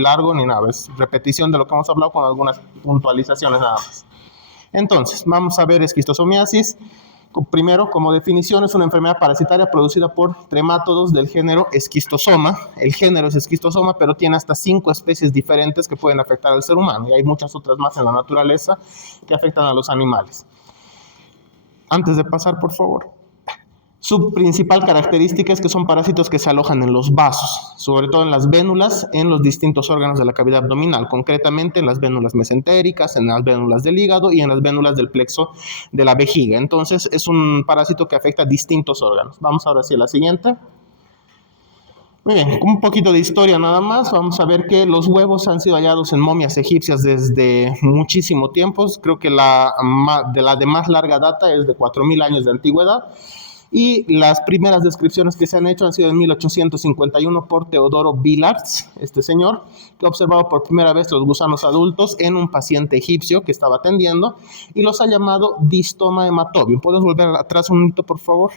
largo ni nada, es repetición de lo que hemos hablado con algunas puntualizaciones nada más. Entonces, vamos a ver esquistosomiasis. Primero, como definición, es una enfermedad parasitaria producida por tremátodos del género Schistosoma. El género es Schistosoma, pero tiene hasta 5 especies diferentes que pueden afectar al ser humano, y hay muchas otras más en la naturaleza que afectan a los animales. Antes de pasar, por favor. Su principal característica es que son parásitos que se alojan en los vasos, sobre todo en las vénulas, en los distintos órganos de la cavidad abdominal, concretamente en las vénulas mesentéricas, en las vénulas del hígado y en las vénulas del plexo de la vejiga. Entonces, es un parásito que afecta a distintos órganos. Vamos ahora sí a la siguiente. Muy bien, un poquito de historia nada más. Vamos a ver que los huevos han sido hallados en momias egipcias desde muchísimo tiempo. Creo que la de más larga data es de 4000 años de antigüedad. Y las primeras descripciones que se han hecho han sido en 1851 por Teodoro Villars, este señor, que observaba por primera vez los gusanos adultos en un paciente egipcio que estaba atendiendo y los ha llamado Distoma hematobium. ¿Puedes volver atrás un minuto, por favor?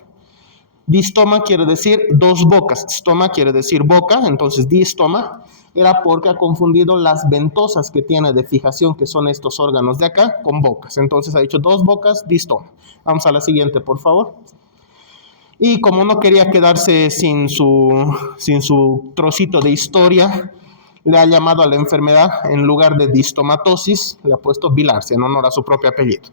Distoma quiere decir dos bocas, stoma quiere decir boca, entonces distoma era porque ha confundido las ventosas que tiene de fijación, que son estos órganos de acá, con bocas. Entonces ha dicho dos bocas, distoma. Vamos a la siguiente, por favor. Y como no quería quedarse sin su trocito de historia, le ha llamado a la enfermedad, en lugar de distomatosis, le ha puesto Villars, en honor a su propio apellido.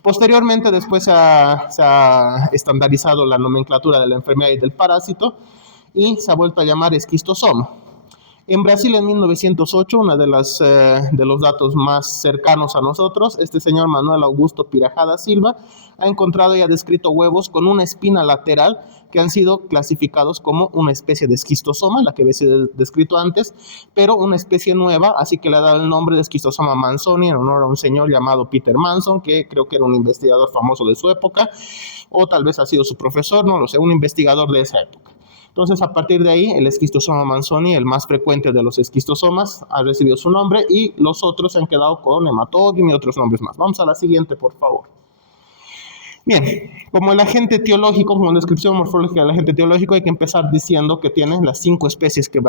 Posteriormente, después se ha estandarizado la nomenclatura de la enfermedad y del parásito, y se ha vuelto a llamar esquistosoma. En Brasil, en 1908, uno de los datos más cercanos a nosotros, este señor Manuel Augusto Pirajada Silva ha encontrado y ha descrito huevos con una espina lateral que han sido clasificados como una especie de esquistosoma, la que había sido descrito antes, pero una especie nueva, así que le ha dado el nombre de esquistosoma mannsoni en honor a un señor llamado Peter Manson, que creo que era un investigador famoso de su época, o tal vez ha sido su profesor, no lo sé, un investigador de esa época. Entonces, a partir de ahí, el esquistosoma mannsoni, el más frecuente de los esquistosomas, ha recibido su nombre y los otros se han quedado con hematobium y otros nombres más. Vamos a la siguiente, por favor. Bien, como el agente etiológico, como descripción morfológica del agente etiológico, hay que empezar diciendo que tiene las 5 especies que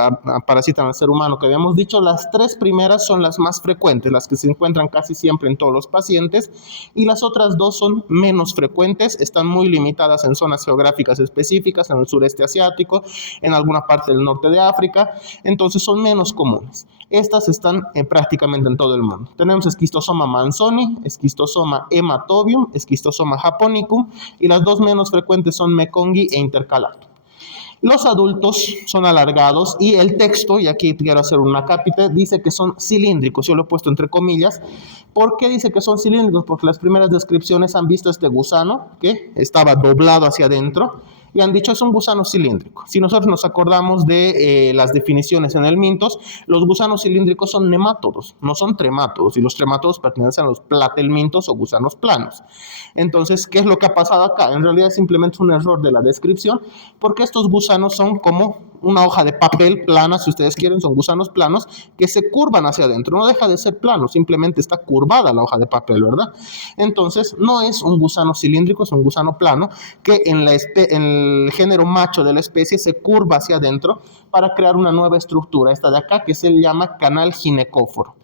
parasitan al ser humano que habíamos dicho. Las 3 primeras son las más frecuentes, las que se encuentran casi siempre en todos los pacientes, y las otras 2 son menos frecuentes, están muy limitadas en zonas geográficas específicas, en el sureste asiático, en alguna parte del norte de África, entonces son menos comunes. Estas están prácticamente en todo el mundo. Tenemos esquistosoma mannsoni, esquistosoma hematobium, esquistosoma japonicum, y las 2 menos frecuentes son Mekongii e intercalatum. Los adultos son alargados y el texto, y aquí quiero hacer una cápita, dice que son cilíndricos. Yo lo he puesto entre comillas. ¿Por qué dice que son cilíndricos? Porque las primeras descripciones han visto este gusano que estaba doblado hacia adentro y han dicho es un gusano cilíndrico. Si nosotros nos acordamos de las definiciones en el Mintos, los gusanos cilíndricos son nemátodos, no son tremátodos, y los tremátodos pertenecen a los platelmintos o gusanos planos. Entonces, ¿qué es lo que ha pasado acá? En realidad simplemente es un error de la descripción, porque estos gusanos son como una hoja de papel plana, si ustedes quieren, son gusanos planos que se curvan hacia adentro. No deja de ser plano, simplemente está curvada la hoja de papel, ¿verdad? Entonces, no es un gusano cilíndrico, es un gusano plano que en el género macho de la especie se curva hacia adentro para crear una nueva estructura, esta de acá, que se llama canal ginecóforo.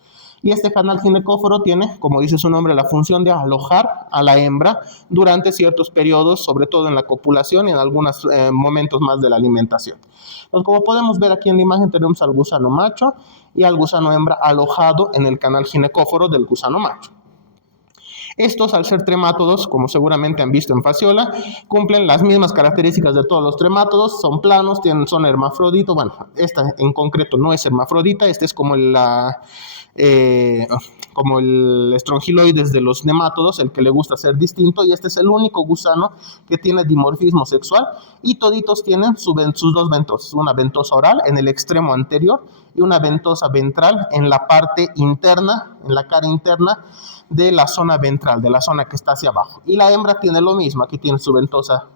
Y este canal ginecóforo tiene, como dice su nombre, la función de alojar a la hembra durante ciertos periodos, sobre todo en la copulación y en algunos momentos más de la alimentación. Entonces, como podemos ver aquí en la imagen, tenemos al gusano macho y al gusano hembra alojado en el canal ginecóforo del gusano macho. Estos, al ser tremátodos, como seguramente han visto en fasciola, cumplen las mismas características de todos los tremátodos, son planos, son hermafroditos. Bueno, esta en concreto no es hermafrodita, este es como el estrongiloides de los nemátodos, el que le gusta ser distinto, y este es el único gusano que tiene dimorfismo sexual, y toditos tienen sus 2 ventosas, una ventosa oral en el extremo anterior y una ventosa ventral en la parte interna, en la cara interna de la zona ventral, de la zona que está hacia abajo. Y la hembra tiene lo mismo, aquí tiene su ventosa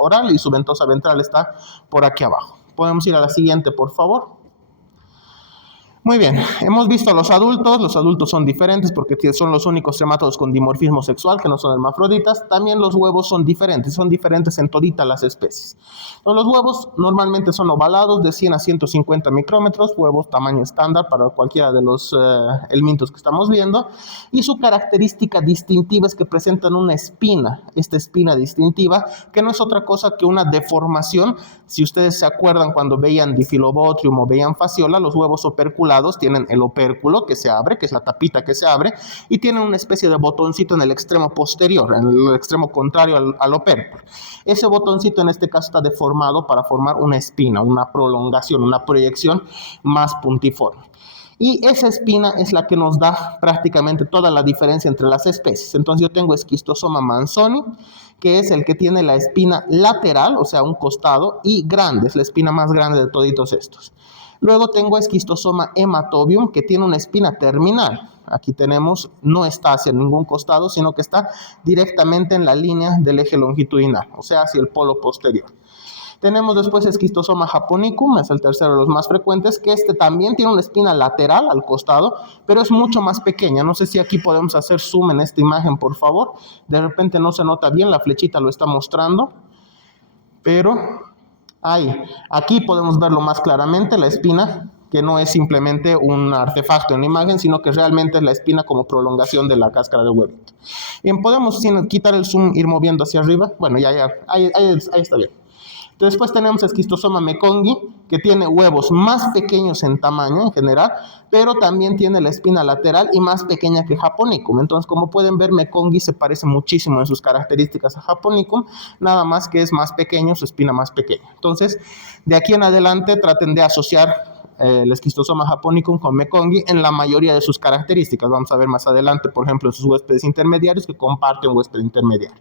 oral y su ventosa ventral está por aquí abajo. Podemos ir a la siguiente, por favor. Muy bien, hemos visto los adultos son diferentes porque son los únicos tremátodos con dimorfismo sexual que no son hermafroditas. También los huevos son diferentes en toditas las especies. Los huevos normalmente son ovalados de 100 a 150 micrómetros, huevos tamaño estándar para cualquiera de los helmintos que estamos viendo, y su característica distintiva es que presentan una espina, esta espina distintiva, que no es otra cosa que una deformación. Si ustedes se acuerdan cuando veían Diphyllobotrium o veían Fasciola, los huevos operculados tienen el opérculo que se abre, que es la tapita que se abre, y tienen una especie de botoncito en el extremo posterior, en el extremo contrario al opérculo. Ese botoncito en este caso está deformado para formar una espina, una prolongación, una proyección más puntiforme. Y esa espina es la que nos da prácticamente toda la diferencia entre las especies. Entonces yo tengo Schistosoma manzoni, que es el que tiene la espina lateral, o sea, un costado, y grande, es la espina más grande de toditos estos. Luego tengo Schistosoma hematobium, que tiene una espina terminal. Aquí tenemos, no está hacia ningún costado, sino que está directamente en la línea del eje longitudinal, o sea, hacia el polo posterior. Tenemos después Schistosoma japonicum, es el tercero de los más frecuentes, que este también tiene una espina lateral al costado, pero es mucho más pequeña. No sé si aquí podemos hacer zoom en esta imagen, por favor. De repente no se nota bien, la flechita lo está mostrando, pero ahí, aquí podemos verlo más claramente, la espina, que no es simplemente un artefacto en la imagen, sino que realmente es la espina como prolongación de la cáscara del huevito. Bien, podemos sin quitar el zoom ir moviendo hacia arriba. Bueno, ahí está bien. Después tenemos Schistosoma mekongii, que tiene huevos más pequeños en tamaño en general, pero también tiene la espina lateral y más pequeña que Japonicum. Entonces, como pueden ver, mekongii se parece muchísimo en sus características a Japonicum, nada más que es más pequeño, su espina más pequeña. Entonces, de aquí en adelante traten de asociar el Schistosoma japonicum con mekongii en la mayoría de sus características. Vamos a ver más adelante, por ejemplo, sus huéspedes intermediarios que comparten un huésped intermediario.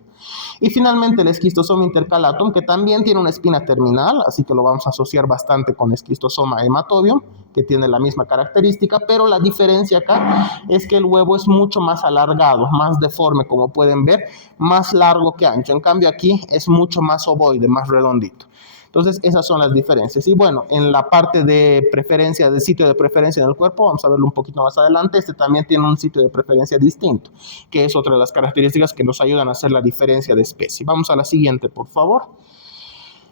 Y finalmente el Schistosoma intercalatum, que también tiene una espina terminal, así que lo vamos a asociar bastante con Schistosoma hematobium, que tiene la misma característica, pero la diferencia acá es que el huevo es mucho más alargado, más deforme, como pueden ver, más largo que ancho. En cambio aquí es mucho más ovoide, más redondito. Entonces, esas son las diferencias. Y bueno, en la parte de preferencia, del sitio de preferencia en el cuerpo, vamos a verlo un poquito más adelante, este también tiene un sitio de preferencia distinto, que es otra de las características que nos ayudan a hacer la diferencia de especie. Vamos a la siguiente, por favor.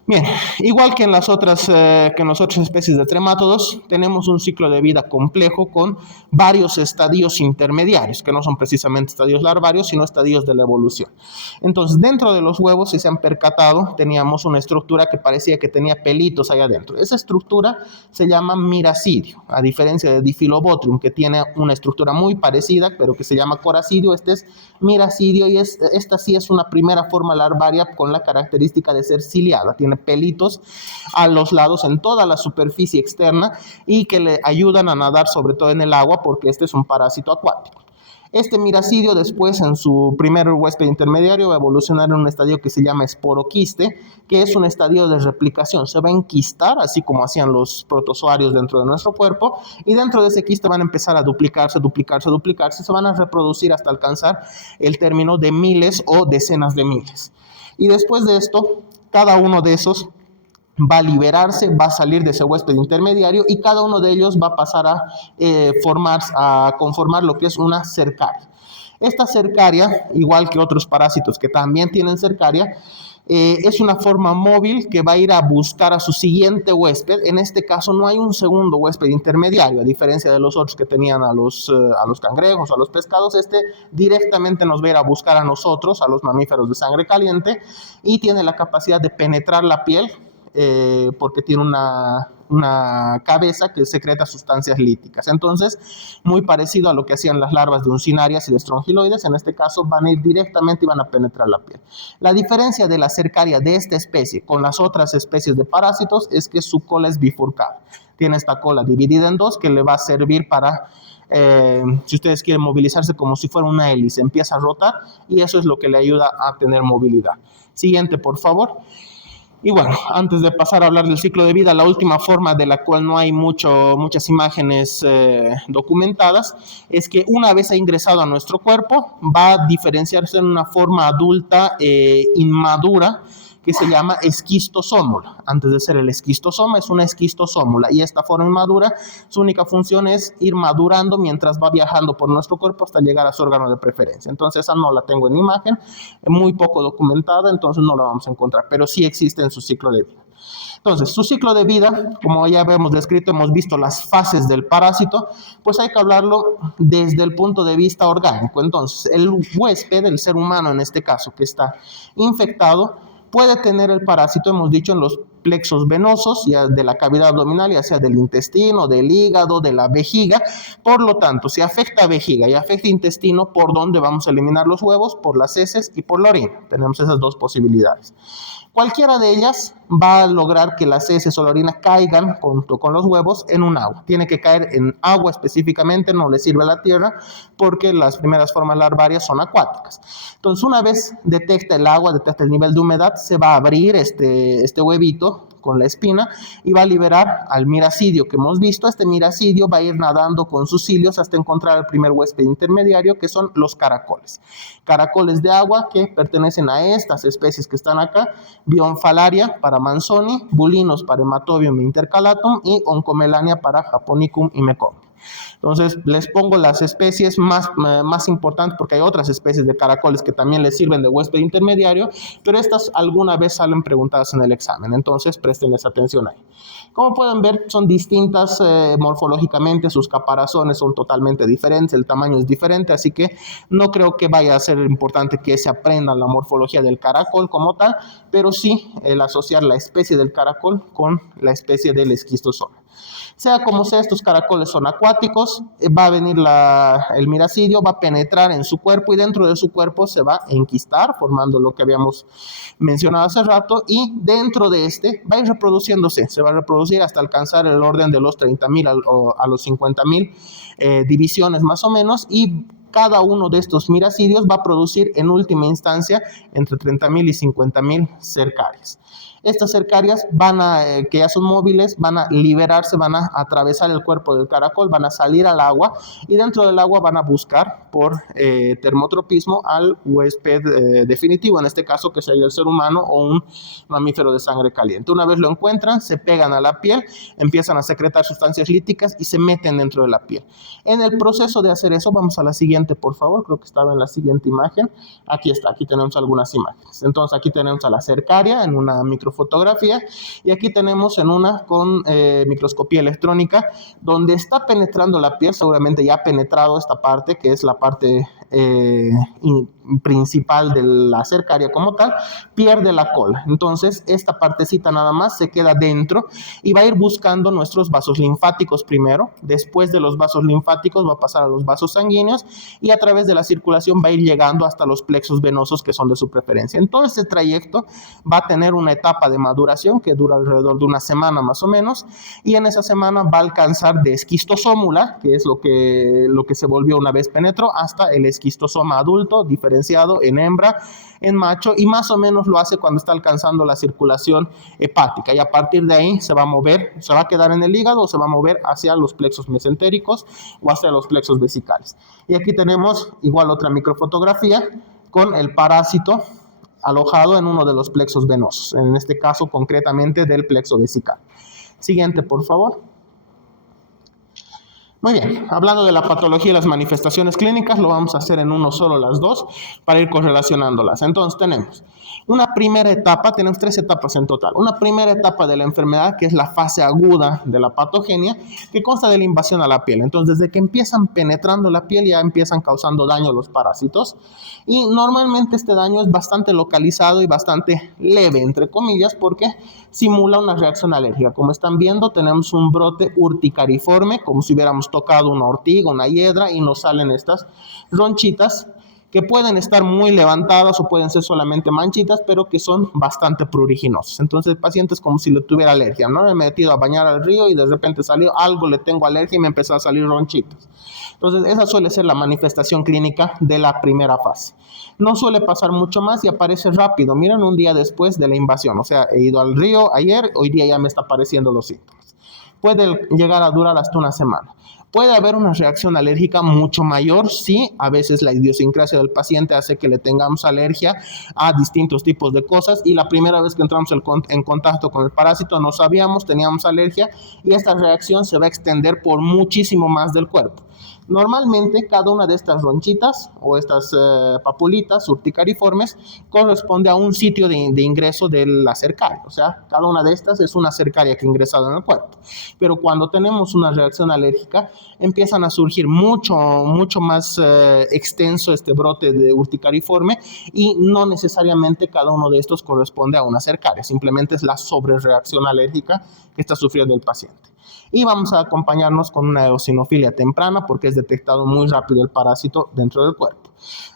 Bien, igual que en las otras especies de tremátodos, tenemos un ciclo de vida complejo con varios estadios intermediarios, que no son precisamente estadios larvarios, sino estadios de la evolución. Entonces, dentro de los huevos, si se han percatado, teníamos una estructura que parecía que tenía pelitos ahí adentro. Esa estructura se llama miracidio, a diferencia de Diphyllobotrium, que tiene una estructura muy parecida, pero que se llama coracidio. Este es miracidio y esta sí es una primera forma larvaria con la característica de ser ciliada. Tiene pelitos a los lados en toda la superficie externa y que le ayudan a nadar sobre todo en el agua porque este es un parásito acuático. Este miracidio después en su primer huésped intermediario va a evolucionar en un estadio que se llama esporoquiste, que es un estadio de replicación. Se va a enquistar, así como hacían los protozoarios dentro de nuestro cuerpo, y dentro de ese quiste van a empezar a duplicarse, se van a reproducir hasta alcanzar el término de miles o decenas de miles. Y después de esto, cada uno de esos va a liberarse, va a salir de ese huésped intermediario y cada uno de ellos va a pasar a conformar lo que es una cercaria. Esta cercaria, igual que otros parásitos que también tienen cercaria, es una forma móvil que va a ir a buscar a su siguiente huésped. En este caso no hay un segundo huésped intermediario, a diferencia de los otros que tenían a los cangrejos, a los pescados. Este directamente nos va a ir a buscar a nosotros, a los mamíferos de sangre caliente, y tiene la capacidad de penetrar la piel, porque tiene una cabeza que secreta sustancias líticas. Entonces, muy parecido a lo que hacían las larvas de uncinarias y de strongyloides, en este caso van a ir directamente y van a penetrar la piel. La diferencia de la cercaria de esta especie con las otras especies de parásitos es que su cola es bifurcada. Tiene esta cola dividida en dos que le va a servir para, si ustedes quieren movilizarse como si fuera una hélice, empieza a rotar y eso es lo que le ayuda a tener movilidad. Siguiente, por favor. Y bueno, antes de pasar a hablar del ciclo de vida, la última forma de la cual no hay muchas imágenes documentadas es que una vez ha ingresado a nuestro cuerpo va a diferenciarse en una forma adulta inmadura que se llama esquistosómula. Antes de ser el esquistosoma, es una esquistosómula. Y esta forma inmadura, su única función es ir madurando mientras va viajando por nuestro cuerpo hasta llegar a su órgano de preferencia. Entonces, esa no la tengo en imagen, muy poco documentada, entonces no la vamos a encontrar, pero sí existe en su ciclo de vida. Entonces, su ciclo de vida, como ya hemos descrito, hemos visto las fases del parásito, pues hay que hablarlo desde el punto de vista orgánico. Entonces, el huésped, el ser humano en este caso, que está infectado, puede tener el parásito, hemos dicho, en los plexos venosos, ya de la cavidad abdominal, ya sea del intestino, del hígado, de la vejiga. Por lo tanto, si afecta a vejiga y afecta intestino, ¿por dónde vamos a eliminar los huevos? Por las heces y por la orina. Tenemos esas dos posibilidades. Cualquiera de ellas va a lograr que las heces o la orina caigan junto con los huevos en un agua. Tiene que caer en agua específicamente, no le sirve a la tierra, porque las primeras formas larvarias son acuáticas. Entonces, una vez detecta el agua, detecta el nivel de humedad, se va a abrir este huevito con la espina y va a liberar al miracidio que hemos visto. Este miracidio va a ir nadando con sus cilios hasta encontrar el primer huésped intermediario, que son los caracoles. Caracoles de agua que pertenecen a estas especies que están acá: Bionfalaria para Manzoni, Bulinos para Hematobium intercalatum y Oncomelania para Japonicum y Meconium. Entonces, les pongo las especies más importantes, porque hay otras especies de caracoles que también les sirven de huésped intermediario, pero estas alguna vez salen preguntadas en el examen, entonces préstenles atención ahí. Como pueden ver, son distintas morfológicamente, sus caparazones son totalmente diferentes, el tamaño es diferente, así que no creo que vaya a ser importante que se aprendan la morfología del caracol como tal, pero sí el asociar la especie del caracol con la especie del esquistosoma. Sea como sea, estos caracoles son acuáticos, va a venir el miracidio, va a penetrar en su cuerpo y dentro de su cuerpo se va a enquistar, formando lo que habíamos mencionado hace rato, y dentro de este va a ir reproduciéndose, se va a reproducir hasta alcanzar el orden de los 30.000 a los 50.000 divisiones más o menos, y cada uno de estos miracidios va a producir en última instancia entre 30.000 y 50.000 cercarias. Estas cercarias que ya son móviles, van a liberarse, van a atravesar el cuerpo del caracol, van a salir al agua y dentro del agua van a buscar por termotropismo al huésped definitivo, en este caso que sería el ser humano o un mamífero de sangre caliente. Una vez lo encuentran, se pegan a la piel, empiezan a secretar sustancias líticas y se meten dentro de la piel. En el proceso de hacer eso, vamos a la siguiente, por favor, creo que estaba en la siguiente imagen. Aquí está, aquí tenemos algunas imágenes. Entonces, aquí tenemos a la cercaria en una microfotografía y aquí tenemos en una con microscopía electrónica donde está penetrando la piel, seguramente ya ha penetrado esta parte que es la parte principal de la cercaria como tal, pierde la cola. Entonces, esta partecita nada más se queda dentro y va a ir buscando nuestros vasos linfáticos primero. Después de los vasos linfáticos va a pasar a los vasos sanguíneos y a través de la circulación va a ir llegando hasta los plexos venosos que son de su preferencia. En todo este trayecto va a tener una etapa de maduración que dura alrededor de una semana más o menos, y en esa semana va a alcanzar de esquistosómula, que es lo que se volvió una vez penetró, hasta el esquistosoma adulto, diferenciado en hembra, en macho, y más o menos lo hace cuando está alcanzando la circulación hepática, y a partir de ahí se va a mover, se va a quedar en el hígado o se va a mover hacia los plexos mesentéricos o hacia los plexos vesicales. Y aquí tenemos igual otra microfotografía con el parásito alojado en uno de los plexos venosos, en este caso concretamente del plexo vesical. Siguiente, por favor. Muy bien, hablando de la patología y las manifestaciones clínicas, lo vamos a hacer en uno solo las dos para ir correlacionándolas. Entonces tenemos una primera etapa, tenemos 3 etapas en total. Una primera etapa de la enfermedad, que es la fase aguda de la patogenia, que consta de la invasión a la piel. Entonces, desde que empiezan penetrando la piel, ya empiezan causando daño los parásitos. Y normalmente este daño es bastante localizado y bastante leve, entre comillas, porque simula una reacción alérgica. Como están viendo, tenemos un brote urticariforme, como si hubiéramos tocado una ortiga, una hiedra, y nos salen estas ronchitas que pueden estar muy levantadas o pueden ser solamente manchitas, pero que son bastante pruriginosas. Entonces el paciente es como si le tuviera alergia, ¿no? Me he metido a bañar al río y de repente salió algo, le tengo alergia y me empezó a salir ronchitas. Entonces esa suele ser la manifestación clínica de la primera fase. No suele pasar mucho más y aparece rápido. Miren, un día después de la invasión, o sea, he ido al río ayer, hoy día ya me está apareciendo los síntomas. Puede llegar a durar hasta una semana. Puede haber una reacción alérgica mucho mayor si a veces la idiosincrasia del paciente hace que le tengamos alergia a distintos tipos de cosas y la primera vez que entramos en contacto con el parásito no sabíamos, teníamos alergia y esta reacción se va a extender por muchísimo más del cuerpo. Normalmente cada una de estas ronchitas o estas papulitas urticariformes corresponde a un sitio de ingreso de la cercaria, o sea, cada una de estas es una cercaria que ha ingresado en el cuerpo. Pero cuando tenemos una reacción alérgica, empiezan a surgir mucho más extenso este brote de urticariforme y no necesariamente cada uno de estos corresponde a una cercaria, simplemente es la sobrereacción alérgica que está sufriendo el paciente. Y vamos a acompañarnos con una eosinofilia temprana porque es detectado muy rápido el parásito dentro del cuerpo.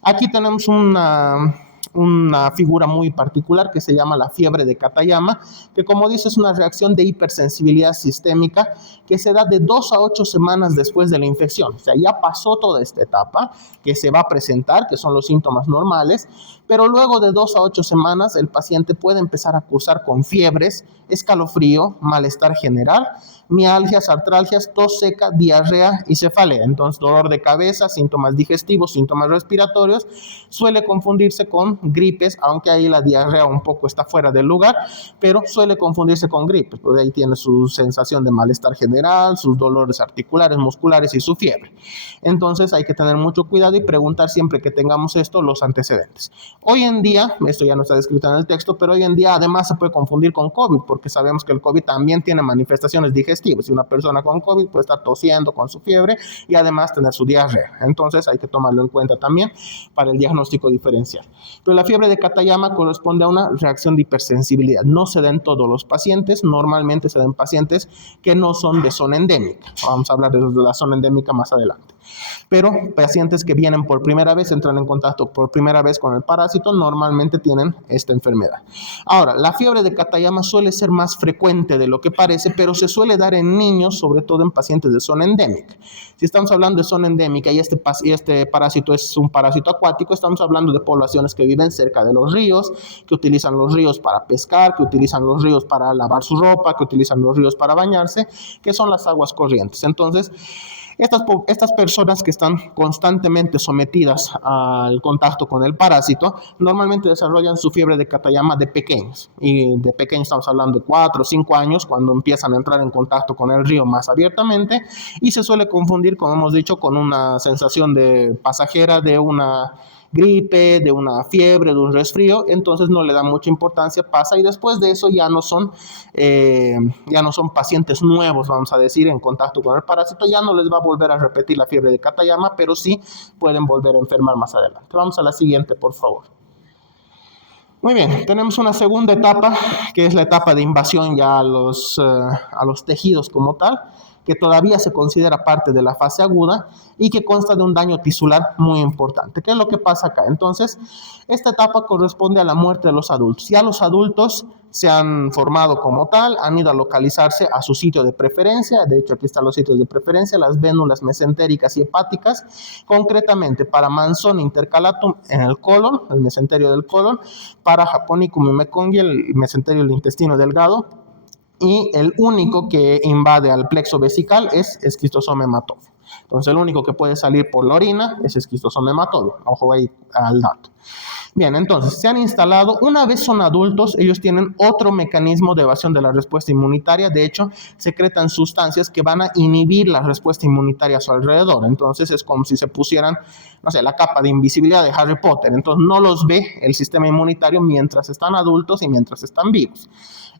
Aquí tenemos una figura muy particular que se llama la fiebre de Katayama, que como dice es una reacción de hipersensibilidad sistémica que se da de 2 a 8 semanas después de la infección. O sea, ya pasó toda esta etapa que se va a presentar, que son los síntomas normales, pero luego de 2 a 8 semanas el paciente puede empezar a cursar con fiebres, escalofrío, malestar general, mialgias, artralgias, tos seca, diarrea y cefalea. Entonces, dolor de cabeza, síntomas digestivos, síntomas respiratorios, suele confundirse con gripes, aunque ahí la diarrea un poco está fuera del lugar, pero suele confundirse con gripes, porque ahí tiene su sensación de malestar general, sus dolores articulares, musculares y su fiebre. Entonces hay que tener mucho cuidado y preguntar siempre que tengamos esto los antecedentes. Hoy en día, esto ya no está descrito en el texto, pero hoy en día además se puede confundir con COVID, porque sabemos que el COVID también tiene manifestaciones digestivas y una persona con COVID puede estar tosiendo con su fiebre y además tener su diarrea. Entonces hay que tomarlo en cuenta también para el diagnóstico diferencial. Pero la fiebre de Katayama corresponde a una reacción de hipersensibilidad. No se da en todos los pacientes, normalmente se da en pacientes que no son de zona endémica. Vamos a hablar de la zona endémica más adelante. Pero pacientes que vienen por primera vez, entran en contacto por primera vez con el parásito, normalmente tienen esta enfermedad. Ahora, la fiebre de Katayama suele ser más frecuente de lo que parece, pero se suele dar en niños, sobre todo en pacientes de zona endémica. Si estamos hablando de zona endémica y este parásito es un parásito acuático, estamos hablando de poblaciones que viven cerca de los ríos, que utilizan los ríos para pescar, que utilizan los ríos para lavar su ropa, que utilizan los ríos para bañarse, que son las aguas corrientes. Entonces, estas personas que están constantemente sometidas al contacto con el parásito normalmente desarrollan su fiebre de Katayama de pequeños. Y de pequeños estamos hablando de 4 o 5 años cuando empiezan a entrar en contacto con el río más abiertamente y se suele confundir, como hemos dicho, con una sensación de pasajera de una gripe, de una fiebre, de un resfrío, entonces no le da mucha importancia, pasa y después de eso ya no son pacientes nuevos, vamos a decir, en contacto con el parásito, ya no les va a volver a repetir la fiebre de Katayama, pero sí pueden volver a enfermar más adelante. Vamos a la siguiente, por favor. Muy bien, tenemos una segunda etapa, que es la etapa de invasión ya a los tejidos como tal, que todavía se considera parte de la fase aguda y que consta de un daño tisular muy importante. ¿Qué es lo que pasa acá? Entonces, esta etapa corresponde a la muerte de los adultos. Ya los adultos se han formado como tal, han ido a localizarse a su sitio de preferencia. De hecho, aquí están los sitios de preferencia, las vénulas mesentéricas y hepáticas, concretamente para Manzoni intercalatum en el colon, el mesenterio del colon, para Japonicum y Mekonghi, el mesenterio del intestino delgado, y el único que invade al plexo vesical es Schistosoma hematodo. Entonces el único que puede salir por la orina es Schistosoma hematodo. Ojo ahí al dato. Bien, entonces se han instalado, una vez son adultos, ellos tienen otro mecanismo de evasión de la respuesta inmunitaria. De hecho, secretan sustancias que van a inhibir la respuesta inmunitaria a su alrededor. Entonces es como si se pusieran, no sé, la capa de invisibilidad de Harry Potter. Entonces no los ve el sistema inmunitario mientras están adultos y mientras están vivos.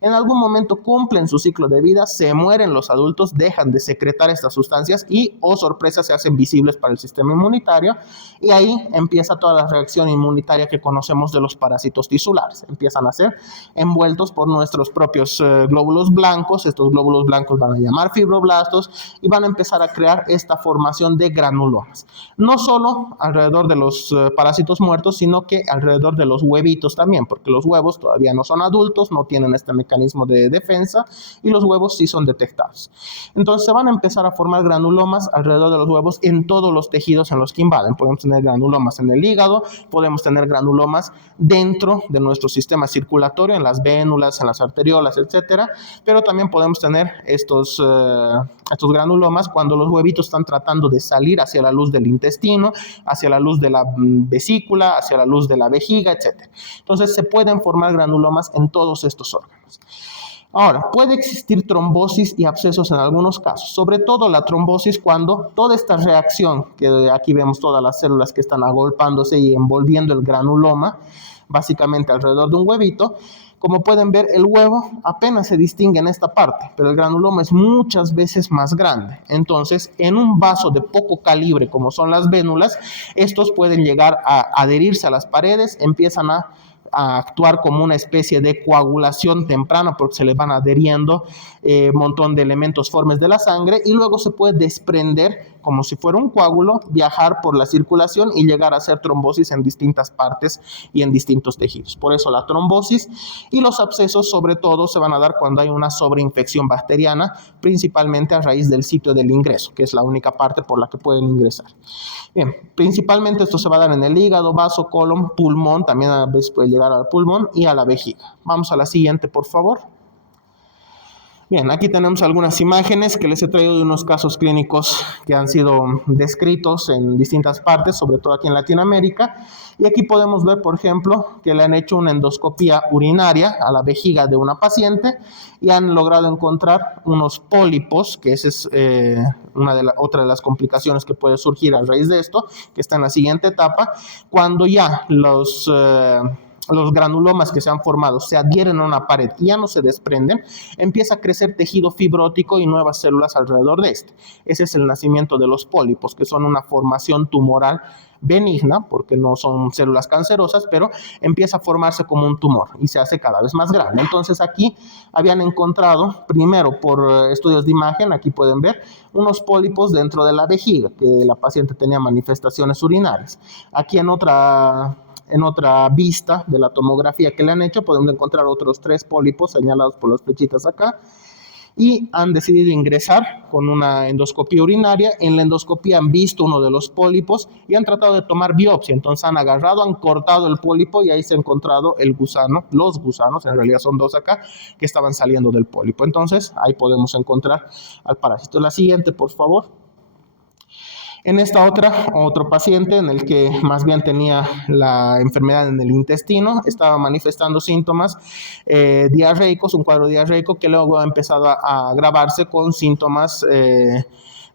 En algún momento cumplen su ciclo de vida, se mueren los adultos, dejan de secretar estas sustancias y, oh sorpresa, se hacen visibles para el sistema inmunitario y ahí empieza toda la reacción inmunitaria que conocemos de los parásitos tisulares. Empiezan a ser envueltos por nuestros propios glóbulos blancos. Estos glóbulos blancos van a llamar fibroblastos y van a empezar a crear esta formación de granulomas. No solo alrededor de los parásitos muertos, sino que alrededor de los huevitos también, porque los huevos todavía no son adultos, no tienen este mecanismo de defensa y los huevos sí son detectados. Entonces se van a empezar a formar granulomas alrededor alrededor de los huevos en todos los tejidos en los que invaden. Podemos tener granulomas en el hígado, podemos tener granulomas dentro de nuestro sistema circulatorio, en las vénulas, en las arteriolas, etcétera, pero también podemos tener estos granulomas cuando los huevitos están tratando de salir hacia la luz del intestino, hacia la luz de la vesícula, hacia la luz de la vejiga, etcétera. Entonces se pueden formar granulomas en todos estos órganos. Ahora, puede existir trombosis y abscesos en algunos casos, sobre todo la trombosis cuando toda esta reacción, que aquí vemos todas las células que están agolpándose y envolviendo el granuloma, básicamente alrededor de un huevito. Como pueden ver, el huevo apenas se distingue en esta parte, pero el granuloma es muchas veces más grande. Entonces, en un vaso de poco calibre, como son las vénulas, estos pueden llegar a adherirse a las paredes, empiezan a actuar como una especie de coagulación temprana porque se le van adheriendo un montón de elementos formes de la sangre y luego se puede desprender como si fuera un coágulo, viajar por la circulación y llegar a hacer trombosis en distintas partes y en distintos tejidos. Por eso la trombosis y los abscesos sobre todo se van a dar cuando hay una sobreinfección bacteriana, principalmente a raíz del sitio del ingreso, que es la única parte por la que pueden ingresar. Bien, principalmente esto se va a dar en el hígado, vaso, colon, pulmón, también a veces puede llegar al pulmón y a la vejiga. Vamos a la siguiente, por favor. Bien, aquí tenemos algunas imágenes que les he traído de unos casos clínicos que han sido descritos en distintas partes, sobre todo aquí en Latinoamérica. Y aquí podemos ver, por ejemplo, que le han hecho una endoscopía urinaria a la vejiga de una paciente y han logrado encontrar unos pólipos, que esa es otra de las complicaciones que puede surgir a raíz de esto, que está en la siguiente etapa, cuando ya los granulomas que se han formado se adhieren a una pared y ya no se desprenden, empieza a crecer tejido fibrótico y nuevas células alrededor de este. Ese es el nacimiento de los pólipos, que son una formación tumoral benigna, porque no son células cancerosas, pero empieza a formarse como un tumor y se hace cada vez más grande. Entonces aquí habían encontrado, primero por estudios de imagen, aquí pueden ver, unos pólipos dentro de la vejiga, que la paciente tenía manifestaciones urinarias. Aquí en otra vista de la tomografía que le han hecho, podemos encontrar otros 3 pólipos señalados por las flechitas acá, y han decidido ingresar con una endoscopía urinaria. En la endoscopía han visto uno de los pólipos y han tratado de tomar biopsia. Entonces han agarrado, han cortado el pólipo y ahí se ha encontrado el gusano, los gusanos, en realidad son 2 acá, que estaban saliendo del pólipo. Entonces ahí podemos encontrar al parásito. La siguiente, por favor. En esta otro paciente en el que más bien tenía la enfermedad en el intestino, estaba manifestando síntomas diarreicos, un cuadro diarreico que luego ha empezado a agravarse con síntomas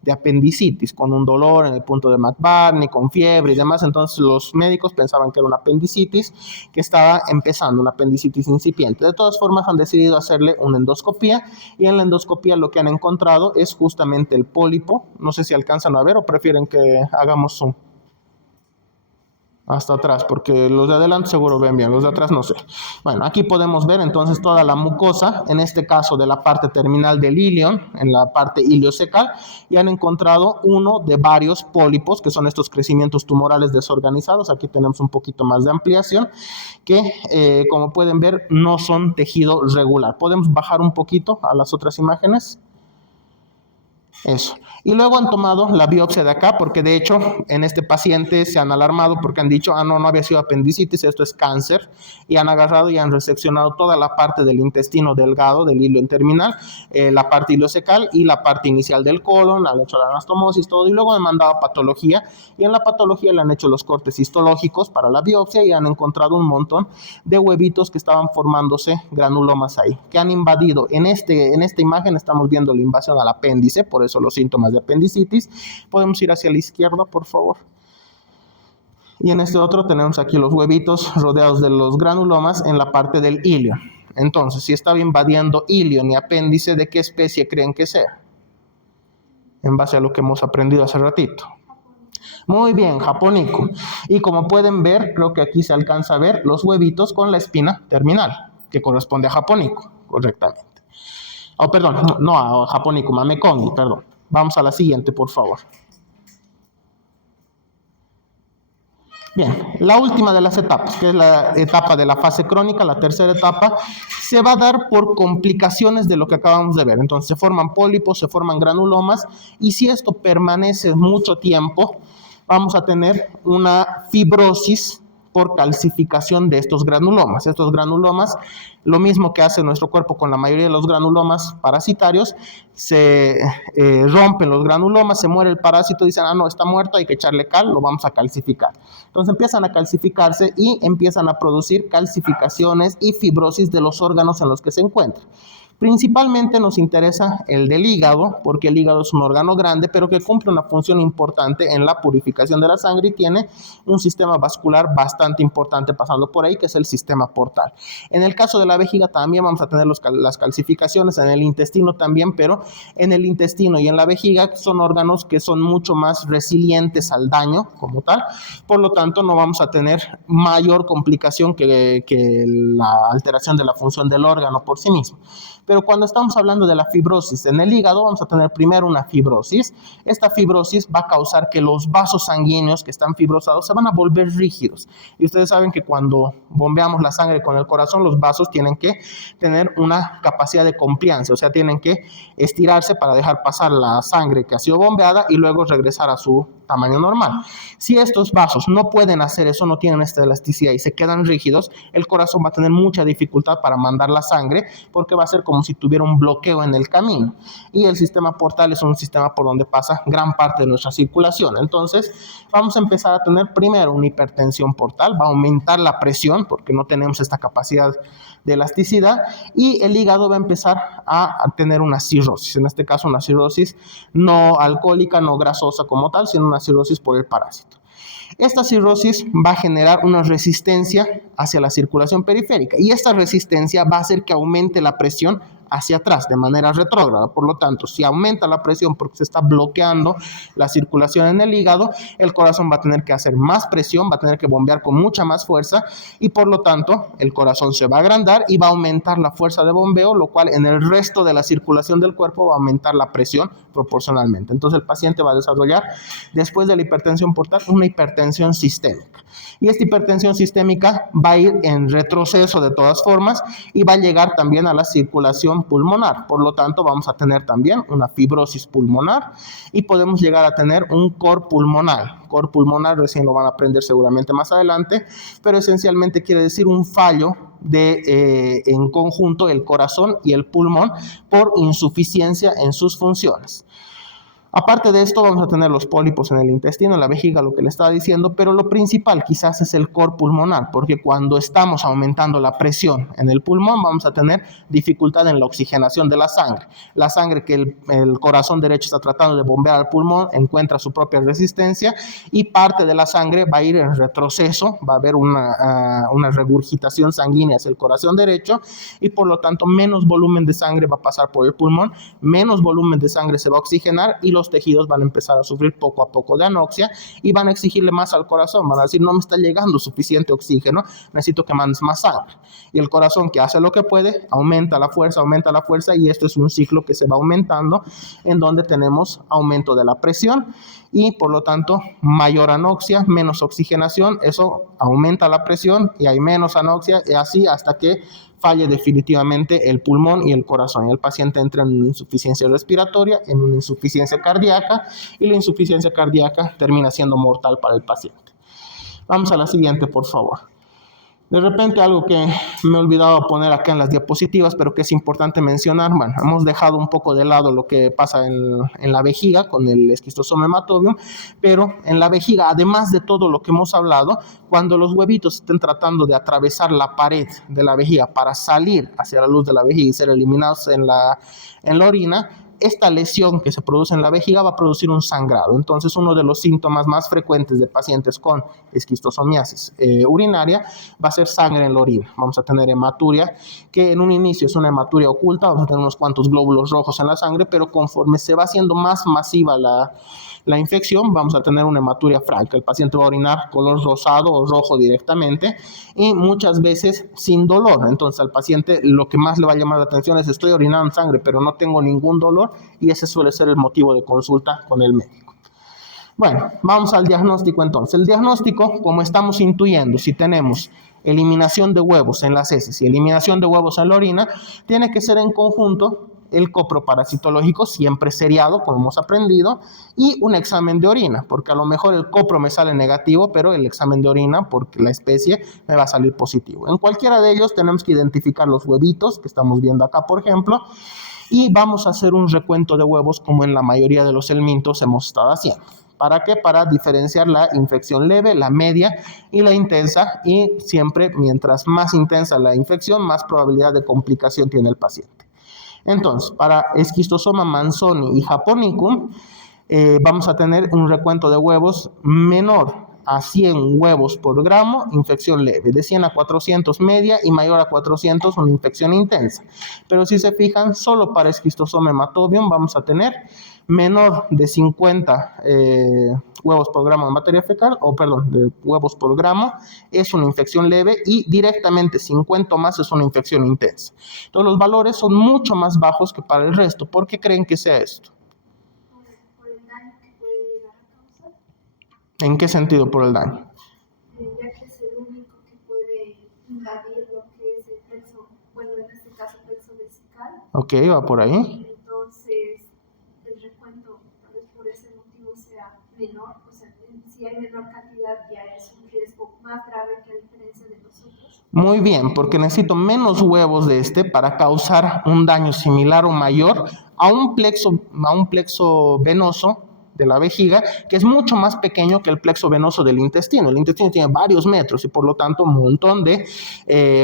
de apendicitis, con un dolor en el punto de McBurney, con fiebre y demás. Entonces los médicos pensaban que era una apendicitis que estaba empezando, una apendicitis incipiente. De todas formas han decidido hacerle una endoscopía y en la endoscopía lo que han encontrado es justamente el pólipo. No sé si alcanzan a ver o prefieren que hagamos zoom hasta atrás, porque los de adelante seguro ven bien, los de atrás no sé. Bueno, aquí podemos ver entonces toda la mucosa, en este caso de la parte terminal del ilion, en la parte iliocecal, y han encontrado uno de varios pólipos, que son estos crecimientos tumorales desorganizados. Aquí tenemos un poquito más de ampliación, que como pueden ver no son tejido regular. Podemos bajar un poquito a las otras imágenes. Eso. Y luego han tomado la biopsia de acá, porque de hecho en este paciente se han alarmado porque han dicho, no había sido apendicitis, esto es cáncer, y han agarrado y han reseccionado toda la parte del intestino delgado, del hilo terminal, la parte iliocecal y la parte inicial del colon, han hecho la anastomosis, todo, y luego han mandado a patología, y en la patología le han hecho los cortes histológicos para la biopsia y han encontrado un montón de huevitos que estaban formándose granulomas ahí, que han invadido. En esta imagen estamos viendo la invasión al apéndice, por eso los síntomas de apendicitis. Podemos ir hacia la izquierda, por favor. Y en este otro tenemos aquí los huevitos rodeados de los granulomas en la parte del ilion. Entonces, si estaba invadiendo ilion y apéndice, ¿de qué especie creen que sea? En base a lo que hemos aprendido hace ratito. Muy bien, Japonicum. Y como pueden ver, creo que aquí se alcanza a ver los huevitos con la espina terminal, que corresponde a Japonicum, correctamente. Perdón, no a Japonicum, a Mekongii, perdón. Vamos a la siguiente, por favor. Bien, la última de las etapas, que es la etapa de la fase crónica, la tercera etapa, se va a dar por complicaciones de lo que acabamos de ver. Entonces se forman pólipos, se forman granulomas, y si esto permanece mucho tiempo, vamos a tener una fibrosis por calcificación de estos granulomas. Estos granulomas, lo mismo que hace nuestro cuerpo con la mayoría de los granulomas parasitarios, se rompen los granulomas, se muere el parásito, dicen, no, está muerto, hay que echarle cal, lo vamos a calcificar. Entonces empiezan a calcificarse y empiezan a producir calcificaciones y fibrosis de los órganos en los que se encuentran. Principalmente nos interesa el del hígado, porque el hígado es un órgano grande, pero que cumple una función importante en la purificación de la sangre y tiene un sistema vascular bastante importante pasando por ahí, que es el sistema portal. En el caso de la vejiga también vamos a tener las calcificaciones, en el intestino también, pero en el intestino y en la vejiga son órganos que son mucho más resilientes al daño como tal, por lo tanto no vamos a tener mayor complicación que la alteración de la función del órgano por sí mismo. Pero cuando estamos hablando de la fibrosis en el hígado, vamos a tener primero una fibrosis. Esta fibrosis va a causar que los vasos sanguíneos que están fibrosados se van a volver rígidos. Y ustedes saben que cuando bombeamos la sangre con el corazón, los vasos tienen que tener una capacidad de compliance, o sea, tienen que estirarse para dejar pasar la sangre que ha sido bombeada y luego regresar a su tamaño normal. Si estos vasos no pueden hacer eso, no tienen esta elasticidad y se quedan rígidos, el corazón va a tener mucha dificultad para mandar la sangre, porque va a ser como si tuviera un bloqueo en el camino. Y el sistema portal es un sistema por donde pasa gran parte de nuestra circulación. Entonces, vamos a empezar a tener primero una hipertensión portal, va a aumentar la presión porque no tenemos esta capacidad de elasticidad, y el hígado va a empezar a tener una cirrosis, en este caso una cirrosis no alcohólica, no grasosa como tal, sino una cirrosis por el parásito. Esta cirrosis va a generar una resistencia hacia la circulación periférica, y esta resistencia va a hacer que aumente la presión hacia atrás de manera retrógrada. Por lo tanto, si aumenta la presión porque se está bloqueando la circulación en el hígado, el corazón va a tener que hacer más presión, va a tener que bombear con mucha más fuerza, y por lo tanto el corazón se va a agrandar y va a aumentar la fuerza de bombeo, lo cual en el resto de la circulación del cuerpo va a aumentar la presión proporcionalmente. Entonces el paciente va a desarrollar, después de la hipertensión portal, una hipertensión sistémica. Y esta hipertensión sistémica va a ir en retroceso de todas formas y va a llegar también a la circulación pulmonar. Por lo tanto, vamos a tener también una fibrosis pulmonar y podemos llegar a tener un cor pulmonar. Cor pulmonar recién lo van a aprender seguramente más adelante, pero esencialmente quiere decir un fallo en conjunto el corazón y el pulmón por insuficiencia en sus funciones. Aparte de esto, vamos a tener los pólipos en el intestino, en la vejiga, lo que le estaba diciendo, pero lo principal quizás es el cor pulmonar, porque cuando estamos aumentando la presión en el pulmón, vamos a tener dificultad en la oxigenación de la sangre. La sangre que el corazón derecho está tratando de bombear al pulmón encuentra su propia resistencia, y parte de la sangre va a ir en retroceso, va a haber una regurgitación sanguínea hacia el corazón derecho, y por lo tanto menos volumen de sangre va a pasar por el pulmón, menos volumen de sangre se va a oxigenar, y los tejidos van a empezar a sufrir poco a poco de anoxia y van a exigirle más al corazón, van a decir, no me está llegando suficiente oxígeno, necesito que mandes más sangre. Y el corazón, que hace lo que puede, aumenta la fuerza, y esto es un ciclo que se va aumentando, en donde tenemos aumento de la presión y por lo tanto mayor anoxia, menos oxigenación, eso aumenta la presión y hay menos anoxia, y así hasta que falle definitivamente el pulmón y el corazón, y el paciente entra en una insuficiencia respiratoria, en una insuficiencia cardíaca, y la insuficiencia cardíaca termina siendo mortal para el paciente. Vamos a la siguiente, por favor. De repente algo que me he olvidado poner acá en las diapositivas, pero que es importante mencionar, bueno, hemos dejado un poco de lado lo que pasa en la vejiga con el esquistosoma hematobium, pero en la vejiga, además de todo lo que hemos hablado, cuando los huevitos estén tratando de atravesar la pared de la vejiga para salir hacia la luz de la vejiga y ser eliminados en la orina, esta lesión que se produce en la vejiga va a producir un sangrado. Entonces, uno de los síntomas más frecuentes de pacientes con esquistosomiasis urinaria va a ser sangre en la orina. Vamos a tener hematuria, que en un inicio es una hematuria oculta, vamos a tener unos cuantos glóbulos rojos en la sangre, pero conforme se va haciendo más masiva la infección, vamos a tener una hematuria franca. El paciente va a orinar color rosado o rojo directamente y muchas veces sin dolor. Entonces al paciente lo que más le va a llamar la atención es: estoy orinando sangre pero no tengo ningún dolor, y ese suele ser el motivo de consulta con el médico. Bueno, vamos al diagnóstico entonces. El diagnóstico, como estamos intuyendo, si tenemos eliminación de huevos en las heces y eliminación de huevos en la orina, tiene que ser en conjunto el coproparasitológico, siempre seriado, como hemos aprendido, y un examen de orina, porque a lo mejor el copro me sale negativo, pero el examen de orina, porque la especie, me va a salir positivo. En cualquiera de ellos tenemos que identificar los huevitos, que estamos viendo acá, por ejemplo, y vamos a hacer un recuento de huevos, como en la mayoría de los helmintos hemos estado haciendo. ¿Para qué? Para diferenciar la infección leve, la media y la intensa, y siempre mientras más intensa la infección, más probabilidad de complicación tiene el paciente. Entonces, para Schistosoma manzoni y Japonicum, vamos a tener un recuento de huevos menor a 100 huevos por gramo, infección leve, de 100 a 400 media y mayor a 400 una infección intensa. Pero si se fijan, solo para Schistosoma hematobium vamos a tener menor de 50 huevos por gramo de materia fecal, de huevos por gramo, es una infección leve, y directamente 50 o más es una infección intensa. Entonces los valores son mucho más bajos que para el resto. ¿Por qué creen que sea esto? Por el daño que puede llegar a causar. ¿En qué sentido por el daño? Ya que es el único que puede invadir lo que es el plexo, bueno, en este caso plexo vesical. Ok, va por ahí. Entonces, el recuento, tal vez por ese motivo sea menor, o sea, si hay menor cantidad ya es un riesgo más grave que a diferencia de los otros. Muy bien, porque necesito menos huevos de este para causar un daño similar o mayor a un plexo venoso de la vejiga, que es mucho más pequeño que el plexo venoso del intestino. El intestino tiene varios metros y por lo tanto un montón de